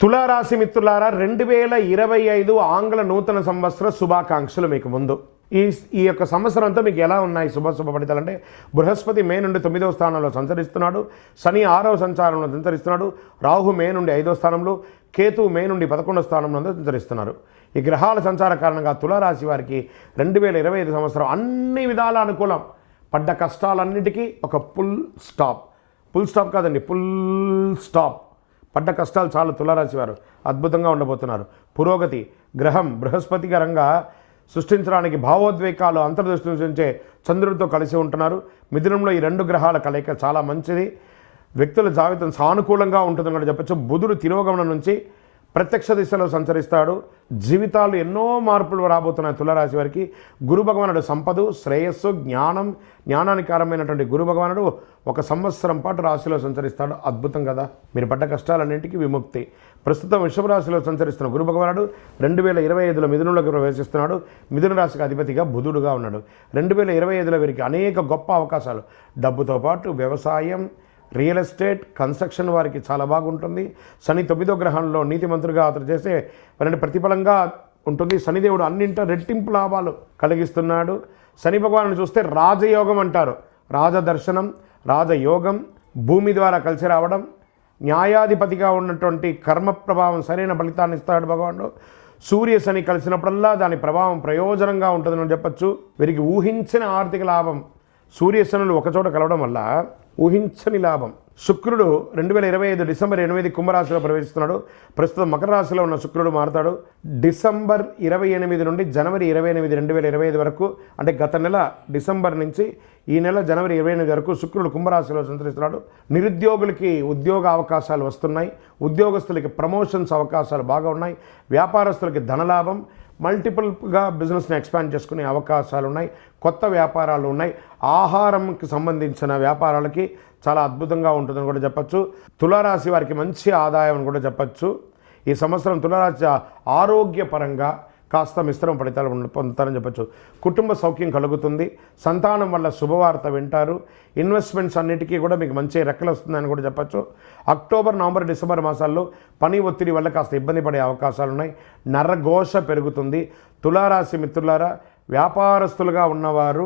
తులారాశి మిత్రులారా, 2025 ఆంగ్ల నూతన సంవత్సర శుభాకాంక్షలు మీకు ముందు. ఈ యొక్క సంవత్సరం అంతా మీకు ఎలా ఉన్నాయి శుభ ఫలితాలు అంటే, బృహస్పతి మే నుండి 9వ స్థానంలో సంచరిస్తున్నాడు. శని 6వ సంచారంలో సంచరిస్తున్నాడు. రాహు మే నుండి 5వ స్థానంలో, కేతు మే నుండి 11వ స్థానంలో సంచరిస్తున్నారు. ఈ గ్రహాల సంచార కారణంగా తులారాశి వారికి 2025 సంవత్సరం అన్ని విధాల అనుకూలం. పడ్డ కష్టాలన్నిటికీ ఒక ఫుల్ స్టాప్ కాదండి, ఫుల్ స్టాప్. పడ్డ కష్టాలు చాలు. తులారాశి వారు అద్భుతంగా ఉండబోతున్నారు. పురోగతి గ్రహం బృహస్పతి గరంగా సృష్టించడానికి భావోద్వేగాలు అంతర్దృష్టి నుంచే చంద్రుడితో కలిసి ఉంటున్నారు. మిథునంలో ఈ 2 గ్రహాల కలయిక చాలా మంచిది. వ్యక్తుల జాబితా సానుకూలంగా ఉంటుందని కూడా చెప్పచ్చు. బుధుడు తిరోగమనం నుంచి ప్రత్యక్ష దిశలో సంచరిస్తాడు. జీవితాలు ఎన్నో మార్పులు రాబోతున్నాయి తులారాశి వారికి. గురు భగవానుడు సంపద, శ్రేయస్సు, జ్ఞానానికి కారమైనటువంటి గురు భగవానుడు ఒక సంవత్సరం పాటు రాశిలో సంచరిస్తాడు. అద్భుతం కదా. మీరు పడ్డ కష్టాలన్నింటికీ విముక్తి. ప్రస్తుతం వృషభ రాశిలో సంచరిస్తున్న గురు భగవానుడు 2025లో మిథునంలోకి ప్రవేశిస్తున్నాడు. మిథున రాశికి అధిపతిగా బుధుడుగా ఉన్నాడు. 2025లో వీరికి అనేక గొప్ప అవకాశాలు, డబ్బుతో పాటు వ్యవసాయం, రియల్ ఎస్టేట్, కన్స్ట్రక్షన్ వారికి చాలా బాగుంటుంది. శని 9వ గ్రహంలో నీతిమంతుడిగా అతను చేసే ప్రతిఫలంగా ఉంటుంది. శనిదేవుడు అన్నింట రెట్టింపు లాభాలు కలిగిస్తున్నాడు. శని భగవాను చూస్తే రాజయోగం అంటారు. రాజదర్శనం, రాజయోగం, భూమి ద్వారా కలిసి రావడం, న్యాయాధిపతిగా ఉన్నటువంటి కర్మ ప్రభావం సరైన ఫలితాన్ని ఇస్తాడు భగవానుడు. సూర్య శని కలిసినప్పుడల్లా దాని ప్రభావం ప్రయోజనంగా ఉంటుందని చెప్పచ్చు. వీరికి ఊహించిన ఆర్థిక లాభం, సూర్య శనులు ఒకచోట కలవడం వల్ల ఊహించని లాభం. శుక్రుడు 2025 డిసెంబర్ 8 కుంభరాశిలో ప్రవేశిస్తున్నాడు. ప్రస్తుతం మకర రాశిలో ఉన్న శుక్రుడు మారుతాడు. డిసెంబర్ 28 నుండి జనవరి 28, 2025 వరకు, అంటే గత నెల డిసెంబర్ నుంచి ఈ నెల జనవరి 28 వరకు శుక్రుడు కుంభరాశిలో సంచరిస్తున్నాడు. నిరుద్యోగులకి ఉద్యోగ అవకాశాలు వస్తున్నాయి. ఉద్యోగస్తులకి ప్రమోషన్స్ అవకాశాలు బాగా ఉన్నాయి. వ్యాపారస్తులకి ధనలాభం, మల్టిపుల్గా బిజినెస్ని ఎక్స్పాండ్ చేసుకునే అవకాశాలు ఉన్నాయి. కొత్త వ్యాపారాలు ఉన్నాయి. ఆహారంకి సంబంధించిన వ్యాపారాలకి చాలా అద్భుతంగా ఉంటుందని కూడా చెప్పచ్చు. తులారాశి వారికి మంచి ఆదాయం అని కూడా చెప్పచ్చు. ఈ సంవత్సరం తులారాశి ఆరోగ్యపరంగా కాస్త మిశ్రమ ఫలితాలు పొందుతారని చెప్పచ్చు. కుటుంబ సౌఖ్యం కలుగుతుంది, సంతానం వల్ల శుభవార్త వింటారు, ఇన్వెస్ట్మెంట్స్ అన్నిటికీ కూడా మీకు మంచి రెక్కలు వస్తుందని కూడా చెప్పచ్చు. అక్టోబర్, నవంబర్, డిసెంబర్ మాసాల్లో పని ఒత్తిడి వల్ల కాస్త ఇబ్బంది పడే అవకాశాలు ఉన్నాయి. నరఘోష పెరుగుతుంది. తులారాశి మిత్రులారా, వ్యాపారస్తులుగా ఉన్నవారు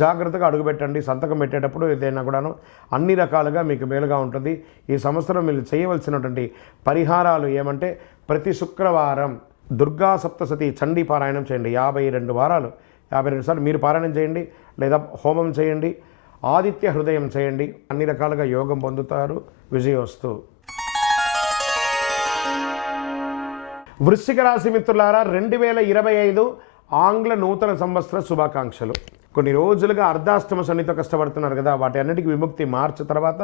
జాగ్రత్తగా అడుగుపెట్టండి. సంతకం పెట్టేటప్పుడు ఏదైనా కూడాను అన్ని రకాలుగా మీకు మేలుగా ఉంటుంది. ఈ సంవత్సరం మీరు చేయవలసినటువంటి పరిహారాలు ఏమంటే, ప్రతి శుక్రవారం దుర్గా సప్తశతి చండీ పారాయణం చేయండి. 52 వారాలు 52 సార్లు మీరు పారాయణం చేయండి, లేదా హోమం చేయండి, ఆదిత్య హృదయం చేయండి. అన్ని రకాలుగా యోగం పొందుతారు. విజయోస్తు. వృశ్చిక రాశి మిత్రులారా, 2025 ఆంగ్ల నూతన సంవత్సర శుభాకాంక్షలు. కొన్ని రోజులుగా అర్ధాష్టమ శనితో కష్టపడుతున్నారు కదా, వాటి అన్నిటికీ విముక్తి. మార్చి తర్వాత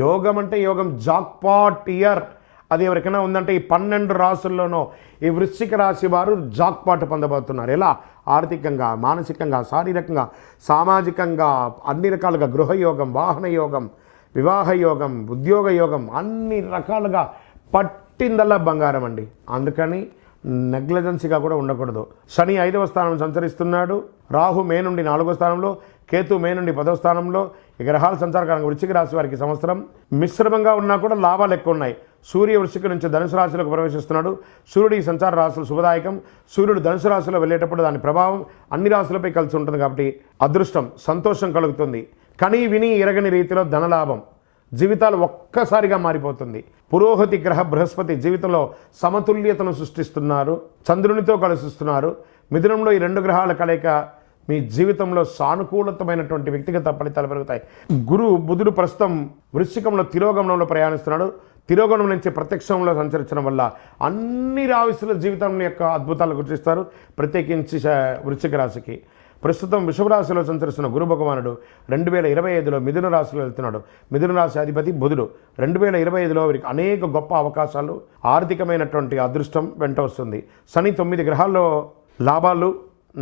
యోగం అంటే యోగం, జాక్పాట్ ఇయర్. అది ఎవరికైనా ఉందంటే ఈ 12 రాసుల్లోనూ ఈ వృశ్చిక రాశి వారు జాక్పాట్ పొందబోతున్నారు. ఎలా? ఆర్థికంగా, మానసికంగా, శారీరకంగా, సామాజికంగా, అన్ని రకాలుగా. గృహయోగం, వాహన యోగం, వివాహ యోగం, ఉద్యోగ యోగం, అన్ని రకాలుగా పట్టిందల్లా బంగారం అండి. అందుకని నెగ్లిజెన్సీగా కూడా ఉండకూడదు. శని 5వ స్థానం సంచరిస్తున్నాడు. రాహు మే నుండి 4వ స్థానంలో, కేతు మే నుండి 10వ స్థానంలో. ఈ గ్రహాల సంచారకాలంగా వృశ్చిక రాశి వారికి సంవత్సరం మిశ్రమంగా ఉన్నా కూడా లాభాలు ఎక్కువ ఉన్నాయి. సూర్య వృశ్చిక నుంచి ధనుసు రాశిలోకి ప్రవేశిస్తున్నాడు. సూర్యుడి సంచార రాశులు శుభదాయకం. సూర్యుడు ధనుసు రాశిలో వెళ్ళేటప్పుడు దాని ప్రభావం అన్ని రాశులపై కలిసి ఉంటుంది కాబట్టి అదృష్టం, సంతోషం కలుగుతుంది. కని విని ఎరగని రీతిలో ధనలాభం. జీవితాలు ఒక్కసారిగా మారిపోతుంది. పురోహితి గ్రహ బృహస్పతి జీవితంలో సమతుల్యతను సృష్టిస్తున్నారు. చంద్రునితో కలుస్తున్నారు. మిథునంలో ఈ 2 గ్రహాల కలయిక మీ జీవితంలో సానుకూలతమైనటువంటి వ్యక్తిగత ఫలితాలు పెరుగుతాయి. బుధుడు ప్రస్తుతం వృశ్చికంలో తిరోగమనంలో ప్రయాణిస్తున్నాడు. తిరోగమనం నుంచి ప్రత్యక్షంలో సంచరించడం వల్ల అన్ని రాశుల జీవితం యొక్క అద్భుతాలు గుర్తిస్తారు. ప్రత్యేకించి వృశ్చిక రాశికి ప్రస్తుతం వృషభ రాశిలో సంచరిస్తున్న గురు భగవానుడు 2025లో మిథున రాశిలో వెళ్తున్నాడు. మిథున రాశి అధిపతి బుధుడు. 2025లో వీరికి అనేక గొప్ప అవకాశాలు, ఆర్థికమైనటువంటి అదృష్టం వెంట వస్తుంది. శని 9 గ్రహాల్లో లాభాలు,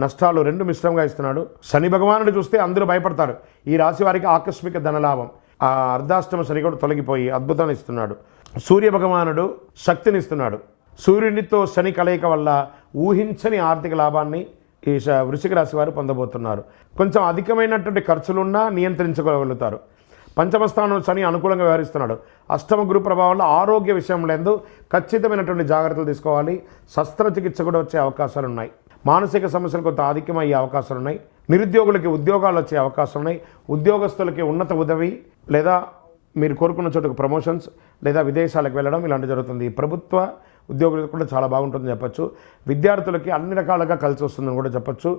నష్టాలు 2 మిశ్రమంగా ఇస్తున్నాడు. శని భగవానుడు చూస్తే అందరూ భయపడతారు. ఈ రాశి వారికి ఆకస్మిక ధనలాభం. ఆ అర్ధాష్టమ శని కూడా తొలగిపోయి అద్భుతాన్ని ఇస్తున్నాడు. సూర్య భగవానుడు శక్తినిస్తున్నాడు. సూర్యునితో శని కలయిక వల్ల ఊహించని ఆర్థిక లాభాన్ని ఈ వృశ్చిక రాశి వారు పొందబోతున్నారు. కొంచెం అధికమైనటువంటి ఖర్చులున్నా నియంత్రించుకోగలుగుతారు. పంచమ స్థానంలో శని అనుకూలంగా వ్యవహరిస్తున్నాడు. అష్టమ గురు ప్రభావంలో ఆరోగ్య విషయంలో ఖచ్చితమైనటువంటి జాగ్రత్తలు తీసుకోవాలి. శస్త్రచికిత్స కూడా వచ్చే అవకాశాలు ఉన్నాయి. మానసిక సమస్యలు కొంత ఆధిక్యం అయ్యే అవకాశాలు ఉన్నాయి. నిరుద్యోగులకి ఉద్యోగాలు వచ్చే అవకాశాలు ఉన్నాయి. ఉద్యోగస్తులకి ఉన్నత ఉదవి లేదా మీరు కోరుకున్న చోటుకు ప్రమోషన్స్ లేదా విదేశాలకు వెళ్ళడం ఇలాంటి జరుగుతుంది. ప్రభుత్వ ఉద్యోగులకు కూడా చాలా బాగుంటుందని చెప్పచ్చు. విద్యార్థులకి అన్ని రకాలుగా కలిసి వస్తుందని కూడా చెప్పచ్చు.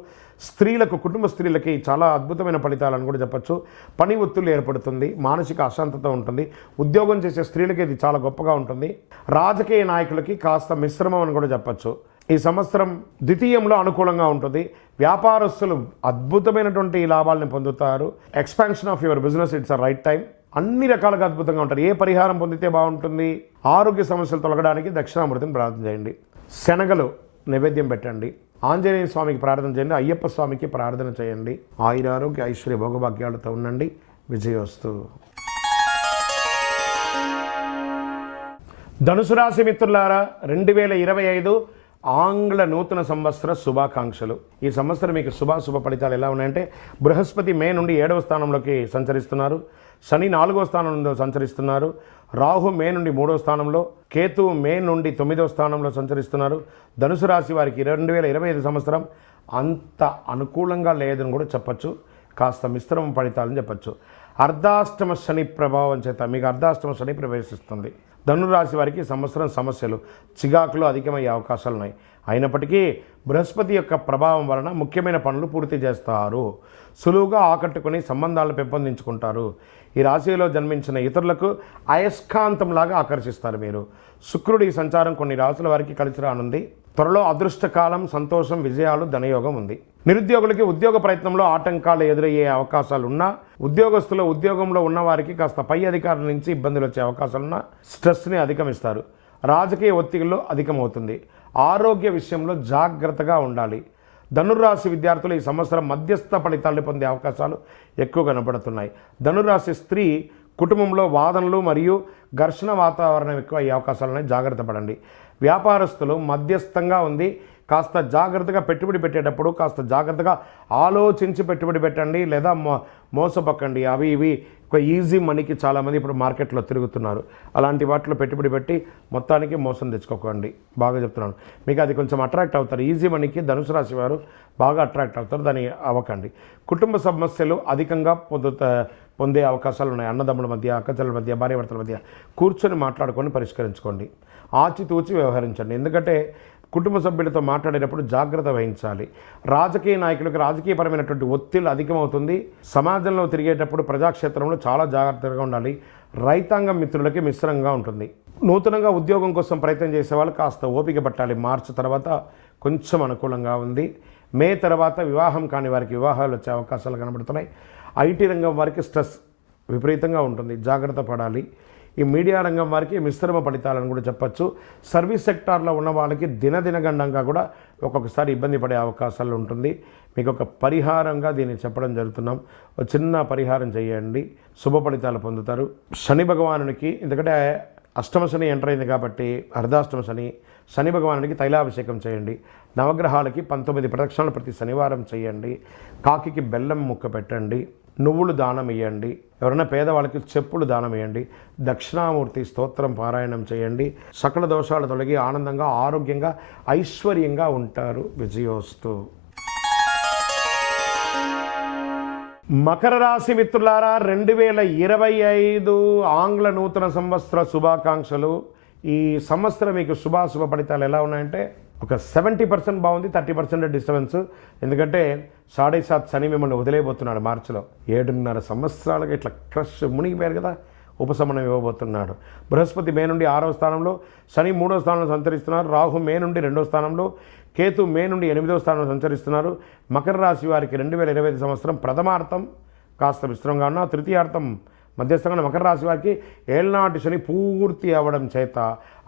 స్త్రీలకు, కుటుంబ స్త్రీలకి చాలా అద్భుతమైన ఫలితాలని కూడా చెప్పచ్చు. పని ఒత్తిడి ఏర్పడుతుంది. మానసిక అశాంతత ఉంటుంది. ఉద్యోగం చేసే స్త్రీలకి ఇది చాలా గొప్పగా ఉంటుంది. రాజకీయ నాయకులకి కాస్త మిశ్రమం అని కూడా చెప్పచ్చు. ఈ సంవత్సరం ద్వితీయంలో అనుకూలంగా ఉంటుంది. వ్యాపారస్తులు అద్భుతమైనటువంటి లాభాలను పొందుతారు. Expansion of your business, it's a right time. అన్ని రకాలుగా అద్భుతంగా ఉంటారు. ఏ పరిహారం పొందితే బాగుంటుంది? ఆరోగ్య సమస్యలు తొలగడానికి దక్షిణామూర్తిని ప్రార్థన చేయండి. శనగలు నైవేద్యం పెట్టండి. ఆంజనేయ స్వామికి ప్రార్థన చేయండి. అయ్యప్ప స్వామికి ప్రార్థన చేయండి. ఆయురారోగ్య ఐశ్వర్య భోగభాగ్యాలతో ఉండండి. విజయోస్తు. ధనుసు రాశి మిత్రులారా, 2025 ఆంగ్ల నూతన సంవత్సర శుభాకాంక్షలు. ఈ సంవత్సరం మీకు శుభ ఫలితాలు ఎలా ఉన్నాయంటే, బృహస్పతి మే నుండి 7వ స్థానంలోకి సంచరిస్తున్నారు. శని 4వ స్థానంలో సంచరిస్తున్నారు. రాహు మే నుండి 3వ స్థానంలో, కేతు మే నుండి 9వ స్థానంలో సంచరిస్తున్నారు. ధనుసు రాశి వారికి 2025 సంవత్సరం అంత అనుకూలంగా లేదని కూడా చెప్పచ్చు. కాస్త మిశ్రమ ఫలితాలని చెప్పచ్చు. అర్ధాష్టమ శని ప్రభావం చేత మీకు అర్ధాష్టమ శని ప్రవేశిస్తుంది. ధనురాశి వారికి సంవత్సరం సమస్యలు, చికాకులు అధికమయ్యే అవకాశాలు ఉన్నాయి. అయినప్పటికీ బృహస్పతి యొక్క ప్రభావం వలన ముఖ్యమైన పనులు పూర్తి చేస్తారు. సులువుగా ఆకట్టుకుని సంబంధాలను పెంపొందించుకుంటారు. ఈ రాశిలో జన్మించిన ఇతరులకు అయస్కాంతంలాగా ఆకర్షిస్తారు మీరు. శుక్రుడి సంచారం కొన్ని రాశుల వారికి కలిసి రానుంది. త్వరలో అదృష్టకాలం, సంతోషం, విజయాలు, ధనయోగం ఉంది. నిరుద్యోగులకి ఉద్యోగ ప్రయత్నంలో ఆటంకాలు ఎదురయ్యే అవకాశాలు ఉన్నా, ఉద్యోగస్తులు ఉద్యోగంలో ఉన్నవారికి కాస్త పై అధికారుల నుంచి ఇబ్బందులు వచ్చే అవకాశాలున్నా స్ట్రెస్ని అధిగమిస్తారు. రాజకీయ ఒత్తిడిలో అధికమవుతుంది. ఆరోగ్య విషయంలో జాగ్రత్తగా ఉండాలి. ధనుర్రాశి విద్యార్థులు ఈ సంవత్సరం మధ్యస్థ ఫలితాలు పొందే అవకాశాలు ఎక్కువ కనబడుతున్నాయి. ధనుర్రాశి స్త్రీ కుటుంబంలో వాదనలు మరియు ఘర్షణ వాతావరణం ఎక్కువ అయ్యే అవకాశాలు ఉన్నాయి. జాగ్రత్త పడండి. వ్యాపారస్తులు మధ్యస్థంగా ఉంది. కాస్త జాగ్రత్తగా పెట్టుబడి పెట్టేటప్పుడు కాస్త జాగ్రత్తగా ఆలోచించి పెట్టుబడి పెట్టండి, లేదా మోసపక్కండి. అవి ఇవి ఒక ఈజీ మనీకి చాలామంది ఇప్పుడు మార్కెట్లో తిరుగుతున్నారు. అలాంటి వాటిలో పెట్టుబడి పెట్టి మొత్తానికి మోసం తెచ్చుకోకండి. బాగా చెప్తున్నాను, మీకు అది కొంచెం అట్రాక్ట్ అవుతారు. ఈజీ మనీకి ధనుసు రాశి వారు బాగా అట్రాక్ట్ అవుతారు, దాన్ని అవ్వకండి. కుటుంబ సమస్యలు అధికంగా పొందే అవకాశాలు ఉన్నాయి. అన్నదమ్ముల మధ్య, అక్కచెల్లెల మధ్య, భార్యాభర్తల మధ్య కూర్చొని మాట్లాడుకొని పరిష్కరించుకోండి. ఆచితూచి వ్యవహరించండి, ఎందుకంటే కుటుంబ సభ్యులతో మాట్లాడేటప్పుడు జాగ్రత్త వహించాలి. రాజకీయ నాయకులకు రాజకీయపరమైనటువంటి ఒత్తిళ్ళు అధికమవుతుంది. సమాజంలో తిరిగేటప్పుడు ప్రజాక్షేత్రంలో చాలా జాగ్రత్తగా ఉండాలి. రైతాంగం మిత్రులకి మిశ్రంగా ఉంటుంది. నూతనంగా ఉద్యోగం కోసం ప్రయత్నం చేసే వాళ్ళు కాస్త ఓపిక పట్టాలి. మార్చి తర్వాత కొంచెం అనుకూలంగా ఉంది. మే తర్వాత వివాహం కాని వారికి వివాహాలు వచ్చే అవకాశాలు కనబడుతున్నాయి. ఐటీ రంగం వారికి స్ట్రెస్ విపరీతంగా ఉంటుంది, జాగ్రత్త పడాలి. ఈ మీడియా రంగం వారికి మిశ్రమ ఫలితాలను కూడా చెప్పచ్చు. సర్వీస్ సెక్టార్లో ఉన్న వాళ్ళకి దినదినగండంగా కూడా ఒక్కొక్కసారి ఇబ్బంది పడే అవకాశాలు ఉంటుంది. మీకు ఒక పరిహారంగా దీన్ని చెప్పడం జరుగుతున్నాం. ఒక చిన్న పరిహారం చేయండి, శుభ ఫలితాలు పొందుతారు. శని భగవానునికి, ఎందుకంటే అష్టమ శని ఎంటర్ అయింది కాబట్టి అర్ధాష్టమ శని, శని భగవానునికి తైలాభిషేకం చేయండి. నవగ్రహాలకి 19 ప్రదక్షిణలు ప్రతి శనివారం చేయండి. కాకికి బెల్లం ముక్క పెట్టండి. నువ్వులు దానం ఇవ్వండి. ఎవరైనా పేదవాళ్ళకి చెప్పులు దానం ఇవ్వండి. దక్షిణామూర్తి స్తోత్రం పారాయణం చేయండి. సకల దోషాలు తొలగి ఆనందంగా, ఆరోగ్యంగా, ఐశ్వర్యంగా ఉంటారు. విజయోస్తు. మకర రాశి మిత్రులారా, 2025 ఆంగ్ల నూతన సంవత్సర శుభాకాంక్షలు. ఈ సంవత్సరం మీకు శుభాశుభ ఫలితాలు ఎలా ఉన్నాయంటే ఒక 70% బాగుంది, 30% డిస్టర్బెన్స్. ఎందుకంటే 7.5 శని మిమ్మల్ని వదిలేయబోతున్నాడు మార్చిలో. 7.5 సంవత్సరాలుగా ఇట్లా క్రష్ మునిగిపోయారు కదా, ఉపశమనం ఇవ్వబోతున్నాడు. బృహస్పతి మే నుండి 6వ స్థానంలో, శని 3వ స్థానంలో సంచరిస్తున్నారు. రాహు మే నుండి 2వ స్థానంలో, కేతు మే నుండి 8వ స్థానంలో సంచరిస్తున్నారు. మకర రాశి వారికి 2025 సంవత్సరం ప్రథమార్థం కాస్త విస్తృతంగా ఉన్న, తృతీయార్థం మధ్యస్థంగా మకర రాశి వారికి ఏళ్నాటి శని పూర్తి అవ్వడం చేత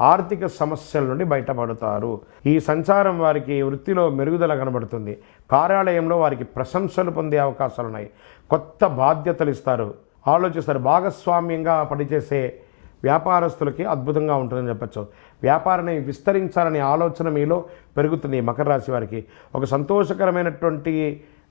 ఆర్థిక సమస్యల నుండి బయటపడతారు. ఈ సంచారం వారికి వృత్తిలో మెరుగుదల కనబడుతుంది. కార్యాలయంలో వారికి ప్రశంసలు పొందే అవకాశాలు ఉన్నాయి. కొత్త బాధ్యతలు ఇస్తారు, ఆలోచిస్తారు. భాగస్వామ్యంగా పనిచేసే వ్యాపారస్తులకి అద్భుతంగా ఉంటుందని చెప్పచ్చు. వ్యాపారాన్ని విస్తరించాలనే ఆలోచన మీలో పెరుగుతుంది. మకర రాశి వారికి ఒక సంతోషకరమైనటువంటి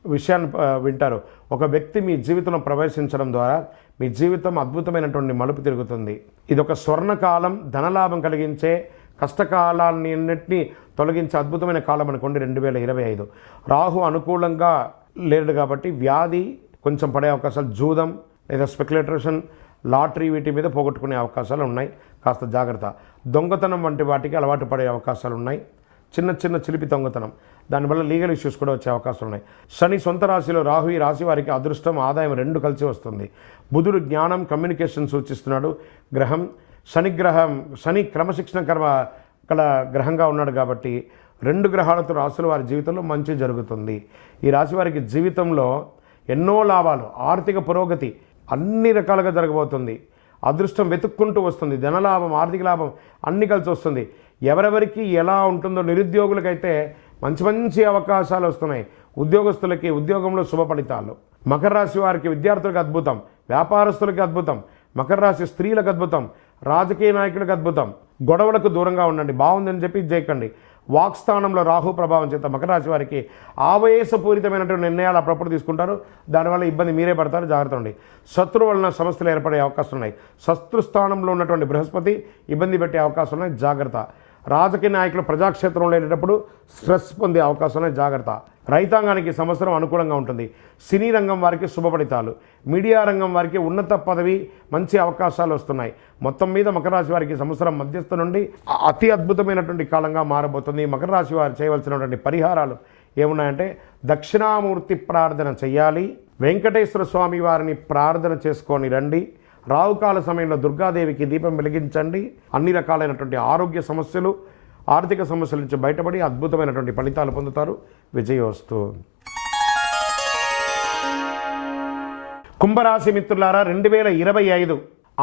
విషయాన్ని వింటారు. ఒక వ్యక్తి మీ జీవితంలో ప్రవేశించడం ద్వారా మీ జీవితం అద్భుతమైనటువంటి మలుపు తిరుగుతుంది. ఇది ఒక స్వర్ణకాలం, ధనలాభం కలిగించే, కష్టకాలాన్నిన్నింటినీ తొలగించే అద్భుతమైన కాలం అనుకోండి 2025. రాహు అనుకూలంగా లేడు కాబట్టి వ్యాధి కొంచెం పడే అవకాశాలు, జూదం లేదా స్పెక్యులేటేషన్, లాటరీ వీటి మీద పోగొట్టుకునే అవకాశాలు ఉన్నాయి. కాస్త జాగ్రత్త. దొంగతనం వంటి వాటికి అలవాటు పడే అవకాశాలు ఉన్నాయి. చిన్న చిన్న చిలిపి దొంగతనం, దానివల్ల లీగల్ ఇష్యూస్ కూడా వచ్చే అవకాశాలు ఉన్నాయి. శని సొంత రాశిలో రాహు, ఈ రాశి వారికి అదృష్టం, ఆదాయం 2 కలిసి వస్తుంది. బుధుడు జ్ఞానం, కమ్యూనికేషన్ సూచిస్తున్నాడు గ్రహం. శని క్రమశిక్షణ గల గ్రహంగా ఉన్నాడు కాబట్టి 2 గ్రహాలతో రాశుల వారి జీవితంలో మంచి జరుగుతుంది. ఈ రాశి వారికి జీవితంలో ఎన్నో లాభాలు, ఆర్థిక పురోగతి అన్ని రకాలుగా జరగబోతుంది. అదృష్టం వెతుక్కుంటూ వస్తుంది. ధనలాభం, ఆర్థిక లాభం అన్ని కలిసి వస్తుంది. ఎవరెవరికి ఎలా ఉంటుందో, నిరుద్యోగులకైతే మంచి మంచి అవకాశాలు వస్తున్నాయి. ఉద్యోగస్తులకి ఉద్యోగంలో శుభ ఫలితాలు. మకర రాశి వారికి విద్యార్థులకు అద్భుతం, వ్యాపారస్తులకి అద్భుతం, మకర రాశి స్త్రీలకు అద్భుతం, రాజకీయ నాయకులకు అద్భుతం. గొడవలకు దూరంగా ఉండండి, బాగుందని చెప్పి చేయకండి. వాక్స్థానంలో రాహు ప్రభావం చేత మకర రాశి వారికి ఆవేశపూరితమైనటువంటి నిర్ణయాలు అప్పుడప్పుడు తీసుకుంటారు. దానివల్ల ఇబ్బంది మీరే పడతారు, జాగ్రత్త ఉండి. శత్రు వలన సమస్యలు ఏర్పడే అవకాశం ఉన్నాయి. శత్రుస్థానంలో ఉన్నటువంటి బృహస్పతి ఇబ్బంది పెట్టే అవకాశం ఉన్నాయి, జాగ్రత్త. రాజకీయ నాయకులు ప్రజాక్షేత్రంలో వెళ్ళేటప్పుడు స్ట్రెస్ పొందే అవకాశం ఉన్నాయి, జాగ్రత్త. రైతాంగానికి సంవత్సరం అనుకూలంగా ఉంటుంది. సినీ రంగం వారికి శుభ ఫలితాలు, మీడియా రంగం వారికి ఉన్నత పదవి, మంచి అవకాశాలు వస్తున్నాయి. మొత్తం మీద మకర రాశి వారికి సంవత్సరం మధ్యస్థ నుండి అతి అద్భుతమైనటువంటి కాలంగా మారబోతుంది. మకర రాశి వారు చేయవలసినటువంటి పరిహారాలు ఏమున్నాయంటే, దక్షిణామూర్తి ప్రార్థన చేయాలి, వెంకటేశ్వర స్వామి వారిని ప్రార్థన చేసుకొని రండి, రావుకాల సమయంలో దుర్గాదేవికి దీపం వెలిగించండి. అన్ని రకాలైనటువంటి ఆరోగ్య సమస్యలు, ఆర్థిక సమస్యల నుంచి బయటపడి అద్భుతమైనటువంటి ఫలితాలు పొందుతారు. విజయోస్తు. కుంభరాశి మిత్రులారా, 2025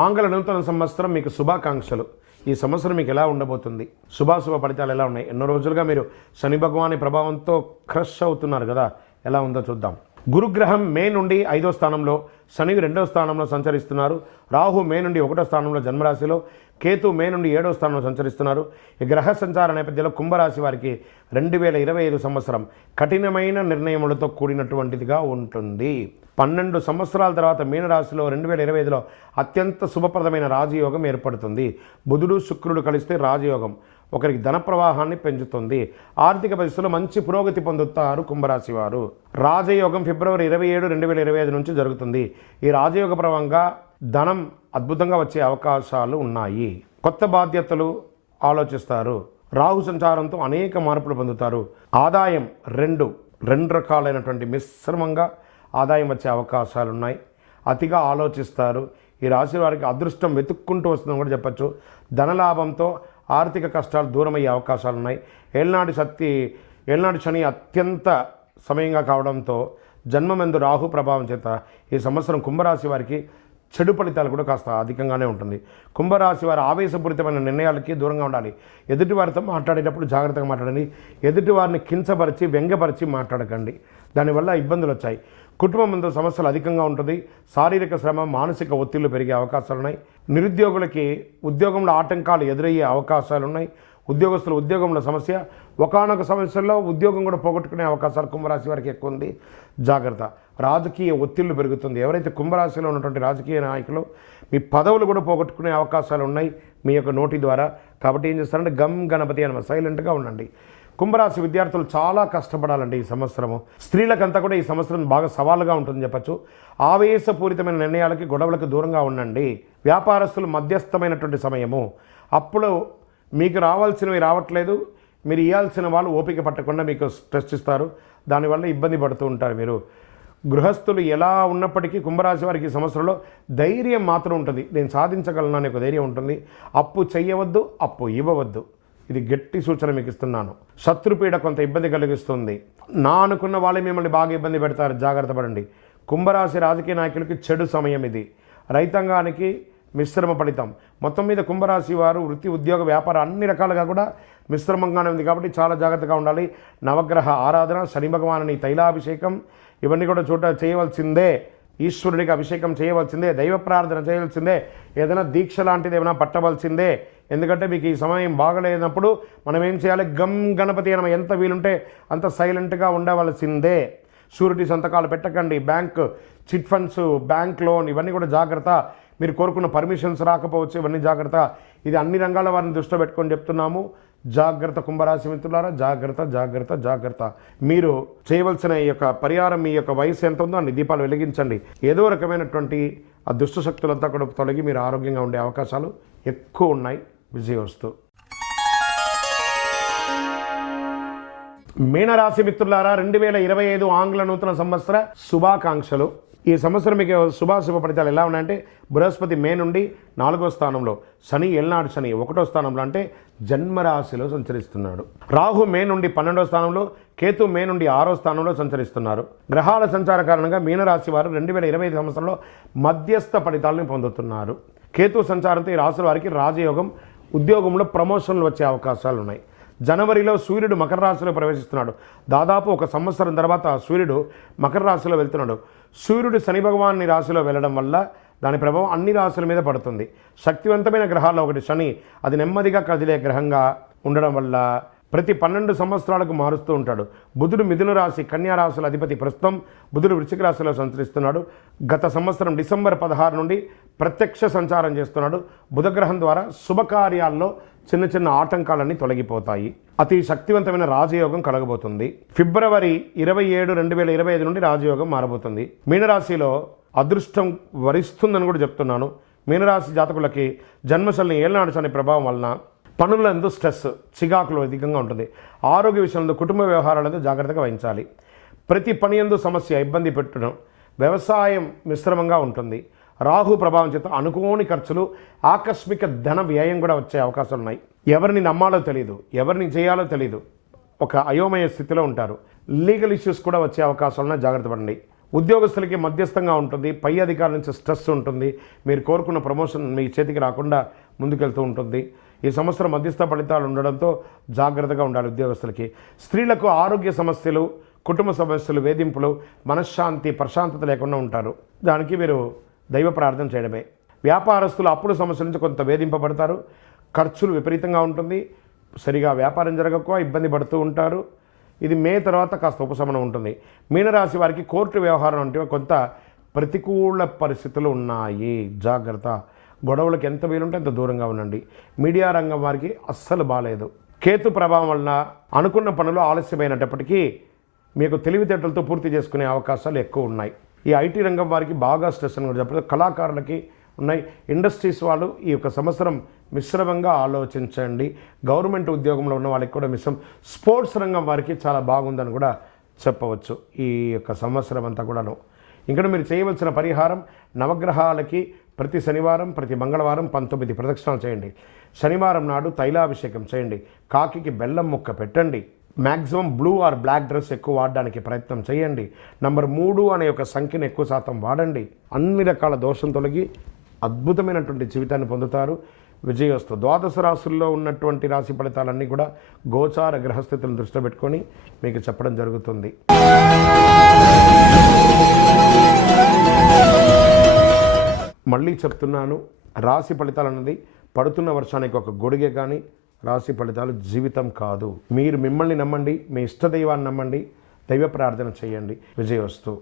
ఆంగ్ల నూతన సంవత్సరం మీకు శుభాకాంక్షలు. ఈ సంవత్సరం మీకు ఎలా ఉండబోతుంది, శుభాశుభ ఫలితాలు ఎలా ఉన్నాయి? ఎన్నో రోజులుగా మీరు శని భగవాని ప్రభావంతో క్రష్ అవుతున్నారు కదా, ఎలా ఉందో చూద్దాం. గురుగ్రహం మే నుండి 5వ స్థానంలో, శని 2వ స్థానంలో సంచరిస్తున్నారు. రాహు మే నుండి 1వ స్థానంలో జన్మరాశిలో, కేతు మే నుండి 7వ స్థానంలో సంచరిస్తున్నారు. ఈ గ్రహ సంచార నేపథ్యంలో కుంభరాశి వారికి 2025 సంవత్సరం కఠినమైన నిర్ణయములతో కూడినటువంటిదిగా ఉంటుంది. 12 సంవత్సరాల తర్వాత మీనరాశిలో 2025లో అత్యంత శుభప్రదమైన రాజయోగం ఏర్పడుతుంది. బుధుడు శుక్రుడు కలిస్తే రాజయోగం ఒకరికి ధన ప్రవాహాన్ని పెంచుతుంది. ఆర్థిక పరిస్థితుల్లో మంచి పురోగతి పొందుతారు కుంభరాశి వారు. రాజయోగం ఫిబ్రవరి 27, 2025 నుంచి జరుగుతుంది. ఈ రాజయోగ ప్రభావంగా ధనం అద్భుతంగా వచ్చే అవకాశాలు ఉన్నాయి. కొత్త బాధ్యతలు ఆలోచిస్తారు. రాహు సంచారంతో అనేక మార్పులు పొందుతారు. ఆదాయం రెండు రకాలైనటువంటి మిశ్రమంగా ఆదాయం వచ్చే అవకాశాలు ఉన్నాయి. అతిగా ఆలోచిస్తారు. ఈ రాశి వారికి అదృష్టం వెతుక్కుంటూ వస్తుందని కూడా చెప్పచ్చు. ధనలాభంతో ఆర్థిక కష్టాలు దూరమయ్యే అవకాశాలు ఉన్నాయి. ఏళ్ళనాటి శని అత్యంత సమయంగా కావడంతో జన్మమెందు రాహు ప్రభావం చేత ఈ సంవత్సరం కుంభరాశి వారికి చెడు ఫలితాలు కూడా కాస్త అధికంగానే ఉంటుంది. కుంభరాశి వారి ఆవేశపూరితమైన నిర్ణయాలకి దూరంగా ఉండాలి. ఎదుటి వారితో మాట్లాడేటప్పుడు జాగ్రత్తగా మాట్లాడండి. ఎదుటి వారిని కించపరిచి వ్యంగ్యపరిచి మాట్లాడకండి. దానివల్ల ఇబ్బందులు వచ్చాయి. కుటుంబంతో సమస్యలు అధికంగా ఉంటుంది. శారీరక శ్రమ, మానసిక ఒత్తిళ్లు పెరిగే అవకాశాలు ఉన్నాయి. నిరుద్యోగులకి ఉద్యోగంలో ఆటంకాలు ఎదురయ్యే అవకాశాలు ఉన్నాయి. ఉద్యోగస్తులు ఉద్యోగంలో సమస్య, ఒకానొక సమస్యల్లో ఉద్యోగం కూడా పోగొట్టుకునే అవకాశాలు కుంభరాశి వారికి ఎక్కువ ఉంది. జాగ్రత్త. రాజకీయ ఒత్తిళ్లు పెరుగుతుంది. ఎవరైతే కుంభరాశిలో ఉన్నటువంటి రాజకీయ నాయకులు మీ పదవులు కూడా పోగొట్టుకునే అవకాశాలు ఉన్నాయి మీ యొక్క నోటి ద్వారా. కాబట్టి ఏం చేస్తారంటే గమ్ గణపతి అనమాట, సైలెంట్గా ఉండండి. కుంభరాశి విద్యార్థులు చాలా కష్టపడాలండి ఈ సంవత్సరము. స్త్రీలకంతా కూడా ఈ సంవత్సరం బాగా సవాలుగా ఉంటుందని చెప్పచ్చు. ఆవేశపూరితమైన నిర్ణయాలకి, గొడవలకు దూరంగా ఉండండి. వ్యాపారస్తులు మధ్యస్థమైనటువంటి సమయము. అప్పుడు మీకు రావాల్సినవి రావట్లేదు, మీరు ఇవ్వాల్సిన వాళ్ళు ఓపిక పట్టకుండా మీకు స్ట్రెస్ ఇస్తారు. దానివల్ల ఇబ్బంది పడుతూ ఉంటారు మీరు. గృహస్థులు ఎలా ఉన్నప్పటికీ కుంభరాశి వారికి ఈ సంవత్సరంలో ధైర్యం మాత్రం ఉంటుంది. నేను సాధించగలను అనే ఒక ధైర్యం ఉంటుంది. అప్పు చేయవద్దు, అప్పు ఇవ్వవద్దు. ఇది గట్టి సూచన మీకు ఇస్తున్నాను. శత్రుపీడ కొంత ఇబ్బంది కలిగిస్తుంది. నా అనుకున్న వాళ్ళే మిమ్మల్ని బాగా ఇబ్బంది పెడతారు. జాగ్రత్త పడండి. కుంభరాశి రాజకీయ నాయకులకి చెడు సమయం ఇది. రైతాంగానికి మిశ్రమ ఫలితం. మొత్తం మీద కుంభరాశి వారు వృత్తి, ఉద్యోగ, వ్యాపారం అన్ని రకాలుగా కూడా మిశ్రమంగానే ఉంది. కాబట్టి చాలా జాగ్రత్తగా ఉండాలి. నవగ్రహ ఆరాధన, శని భగవానుని తైలాభిషేకం ఇవన్నీ కూడా చేయవలసిందే. ఈశ్వరుడికి అభిషేకం చేయవలసిందే. దైవ ప్రార్థన చేయవలసిందే. ఏదైనా దీక్ష లాంటిది ఏమైనా పట్టవలసిందే. ఎందుకంటే మీకు ఈ సమయం బాగలేనప్పుడు మనం ఏం చేయాలి? గమ్ గణపతి అని ఎంత వీలుంటే అంత సైలెంట్గా ఉండవలసిందే. షూరిటీ సంతకాలు పెట్టకండి. Bank chit funds, bank loan ఇవన్నీ కూడా జాగ్రత్త. మీరు కోరుకున్న పర్మిషన్స్ రాకపోవచ్చు, ఇవన్నీ జాగ్రత్త. ఇది అన్ని రంగాల వారిని దృష్టిలో పెట్టుకొని చెప్తున్నాము. జాగ్రత్త కుంభరాశి మిత్రులారా, జాగ్రత్త జాగ్రత్త జాగ్రత్త. మీరు చేయవలసిన ఈ యొక్క పరిహారం, మీ యొక్క వయసు ఎంత ఉందో అన్ని దీపాలు వెలిగించండి. ఏదో రకమైనటువంటి ఆ దుష్ట శక్తులంతా కూడా తొలగి మీరు ఆరోగ్యంగా ఉండే అవకాశాలు ఎక్కువ ఉన్నాయి. విజయవస్తు. మీనరాశి మిత్రులారా, 2025 ఆంగ్ల నూతన సంవత్సర శుభాకాంక్షలు. ఈ సంవత్సరం మీకు శుభాశుభ ఫలితాలు ఎలా ఉన్నాయంటే, బృహస్పతి మే నుండి 4వ స్థానంలో, శని ఏళ్ళనాడు శని 1వ స్థానంలో అంటే జన్మరాశిలో సంచరిస్తున్నాడు. రాహు మే నుండి 12వ స్థానంలో, కేతు మే నుండి 6వ స్థానంలో సంచరిస్తున్నారు. గ్రహాల సంచార కారణంగా మీనరాశి వారు 2025 సంవత్సరంలో మధ్యస్థ ఫలితాలను పొందుతున్నారు. కేతు సంచారంతో ఈ రాశి వారికి రాజయోగం, ఉద్యోగంలో ప్రమోషన్లు వచ్చే అవకాశాలు ఉన్నాయి. జనవరిలో సూర్యుడు మకర రాశిలో ప్రవేశిస్తున్నాడు. దాదాపు ఒక సంవత్సరం తర్వాత సూర్యుడు మకర రాశిలో వెళ్తున్నాడు. సూర్యుడు శని భగవాన్ని రాశిలో వెళ్ళడం వల్ల దాని ప్రభావం అన్ని రాశుల మీద పడుతుంది. శక్తివంతమైన గ్రహాల్లో ఒకటి శని, అది నెమ్మదిగా కదిలే గ్రహంగా ఉండడం వల్ల ప్రతి 12 సంవత్సరాలకు మారుస్తూ ఉంటాడు. బుధుడు మిథున రాశి, కన్యా రాశుల అధిపతి. ప్రస్తుతం బుధుడు వృశ్చిక రాశిలో సంచరిస్తున్నాడు. గత సంవత్సరం డిసెంబర్ 16 నుండి ప్రత్యక్ష సంచారం చేస్తున్నాడు. బుధగ్రహం ద్వారా శుభకార్యాల్లో చిన్న చిన్న ఆటంకాలన్నీ తొలగిపోతాయి. అతి శక్తివంతమైన రాజయోగం కలగబోతుంది. ఫిబ్రవరి 27, 2025 నుండి రాజయోగం మారబోతుంది. మీనరాశిలో అదృష్టం వరిస్తుందని కూడా చెప్తున్నాను. మీనరాశి జాతకులకి జన్మశని ఏళ్ళనాడు శని ప్రభావం వలన పనులందు స్ట్రెస్, చికాకులు అధికంగా ఉంటుంది. ఆరోగ్య విషయంలో, కుటుంబ వ్యవహారాలతో జాగ్రత్తగా వహించాలి. ప్రతి పని యందు సమస్య, ఇబ్బంది పెట్టడం. వ్యవసాయం మిశ్రమంగా ఉంటుంది. రాహు ప్రభావం చేత అనుకోని ఖర్చులు, ఆకస్మిక ధన వ్యయం కూడా వచ్చే అవకాశాలు ఉన్నాయి. ఎవరిని నమ్మాలో తెలియదు, ఎవరిని చేయాలో తెలియదు. ఒక అయోమయ స్థితిలో ఉంటారు. లీగల్ ఇష్యూస్ కూడా వచ్చే అవకాశాలను జాగ్రత్త పడండి. ఉద్యోగస్తులకి మధ్యస్థంగా ఉంటుంది. పై అధికారుల నుంచి స్ట్రెస్ ఉంటుంది. మీరు కోరుకున్న ప్రమోషన్ మీ చేతికి రాకుండా ముందుకెళ్తూ ఉంటుంది. ఈ సంవత్సరం మధ్యస్థ ఫలితాలు ఉండడంతో జాగ్రత్తగా ఉండాలి ఉద్యోగస్తులకి. స్త్రీలకు ఆరోగ్య సమస్యలు, కుటుంబ సమస్యలు, వేధింపులు, మనశ్శాంతి, ప్రశాంతత లేకుండా ఉంటారు. దానికి మీరు దైవ ప్రార్థన చేయడమే. వ్యాపారస్తులు అప్పుల సమస్య నుంచి కొంత వేధింపబడతారు. ఖర్చులు విపరీతంగా ఉంటుంది. సరిగా వ్యాపారం జరగక ఇబ్బంది పడుతూ ఉంటారు. ఇది మే తర్వాత కాస్త ఉపశమనం ఉంటుంది. మీనరాశి వారికి కోర్టు వ్యవహారం అంటే కొంత ప్రతికూల పరిస్థితులు ఉన్నాయి. జాగ్రత్త. గొడవలకు ఎంత వీలుంటే అంత దూరంగా ఉండండి. మీడియా రంగం వారికి అస్సలు బాలేదు. కేతు ప్రభావం వలన అనుకున్న పనులు ఆలస్యమైనప్పటికీ మీకు తెలివితేటలతో పూర్తి చేసుకునే అవకాశాలు ఎక్కువ ఉన్నాయి. ఈ ఐటీ రంగం వారికి బాగా స్ట్రెస్ అని కూడా చెప్పారు. కళాకారులకి ఉన్నాయి. ఇండస్ట్రీస్ వాళ్ళు ఈ యొక్క సంవత్సరం మిశ్రమంగా ఆలోచించండి. గవర్నమెంట్ ఉద్యోగంలో ఉన్న వాళ్ళకి కూడా మిశ్రమం. స్పోర్ట్స్ రంగం వారికి చాలా బాగుందని కూడా చెప్పవచ్చు ఈ యొక్క సంవత్సరం అంతా కూడాను. ఇంకా మీరు చేయవలసిన పరిహారం, నవగ్రహాలకి ప్రతి శనివారం ప్రతి మంగళవారం 19 ప్రదక్షిణాలు చేయండి. శనివారం నాడు తైలాభిషేకం చేయండి. కాకికి బెల్లం ముక్క పెట్టండి. Maximum blue or black dress ఎక్కువ వాడడానికి ప్రయత్నం చేయండి. నంబర్ 3 అనే ఒక సంఖ్యను ఎక్కువ శాతం వాడండి. అన్ని రకాల దోషం తొలగి అద్భుతమైనటువంటి జీవితాన్ని పొందుతారు. విజయోస్తు. ద్వాదశ రాశుల్లో ఉన్నటువంటి రాశి ఫలితాలన్నీ కూడా గోచార గ్రహస్థితులను దృష్టిలో పెట్టుకొని మీకు చెప్పడం జరుగుతుంది. మళ్ళీ చెప్తున్నాను, రాశి ఫలితాలు అన్నది పడుతున్న వర్షానికి ఒక గొడుగే కానీ రాశి ఫలితాలు జీవితం కాదు. మీరు మిమ్మల్ని నమ్మండి, మీ ఇష్టదైవాన్ని నమ్మండి, దైవ ప్రార్థన చేయండి. విజయోస్తు.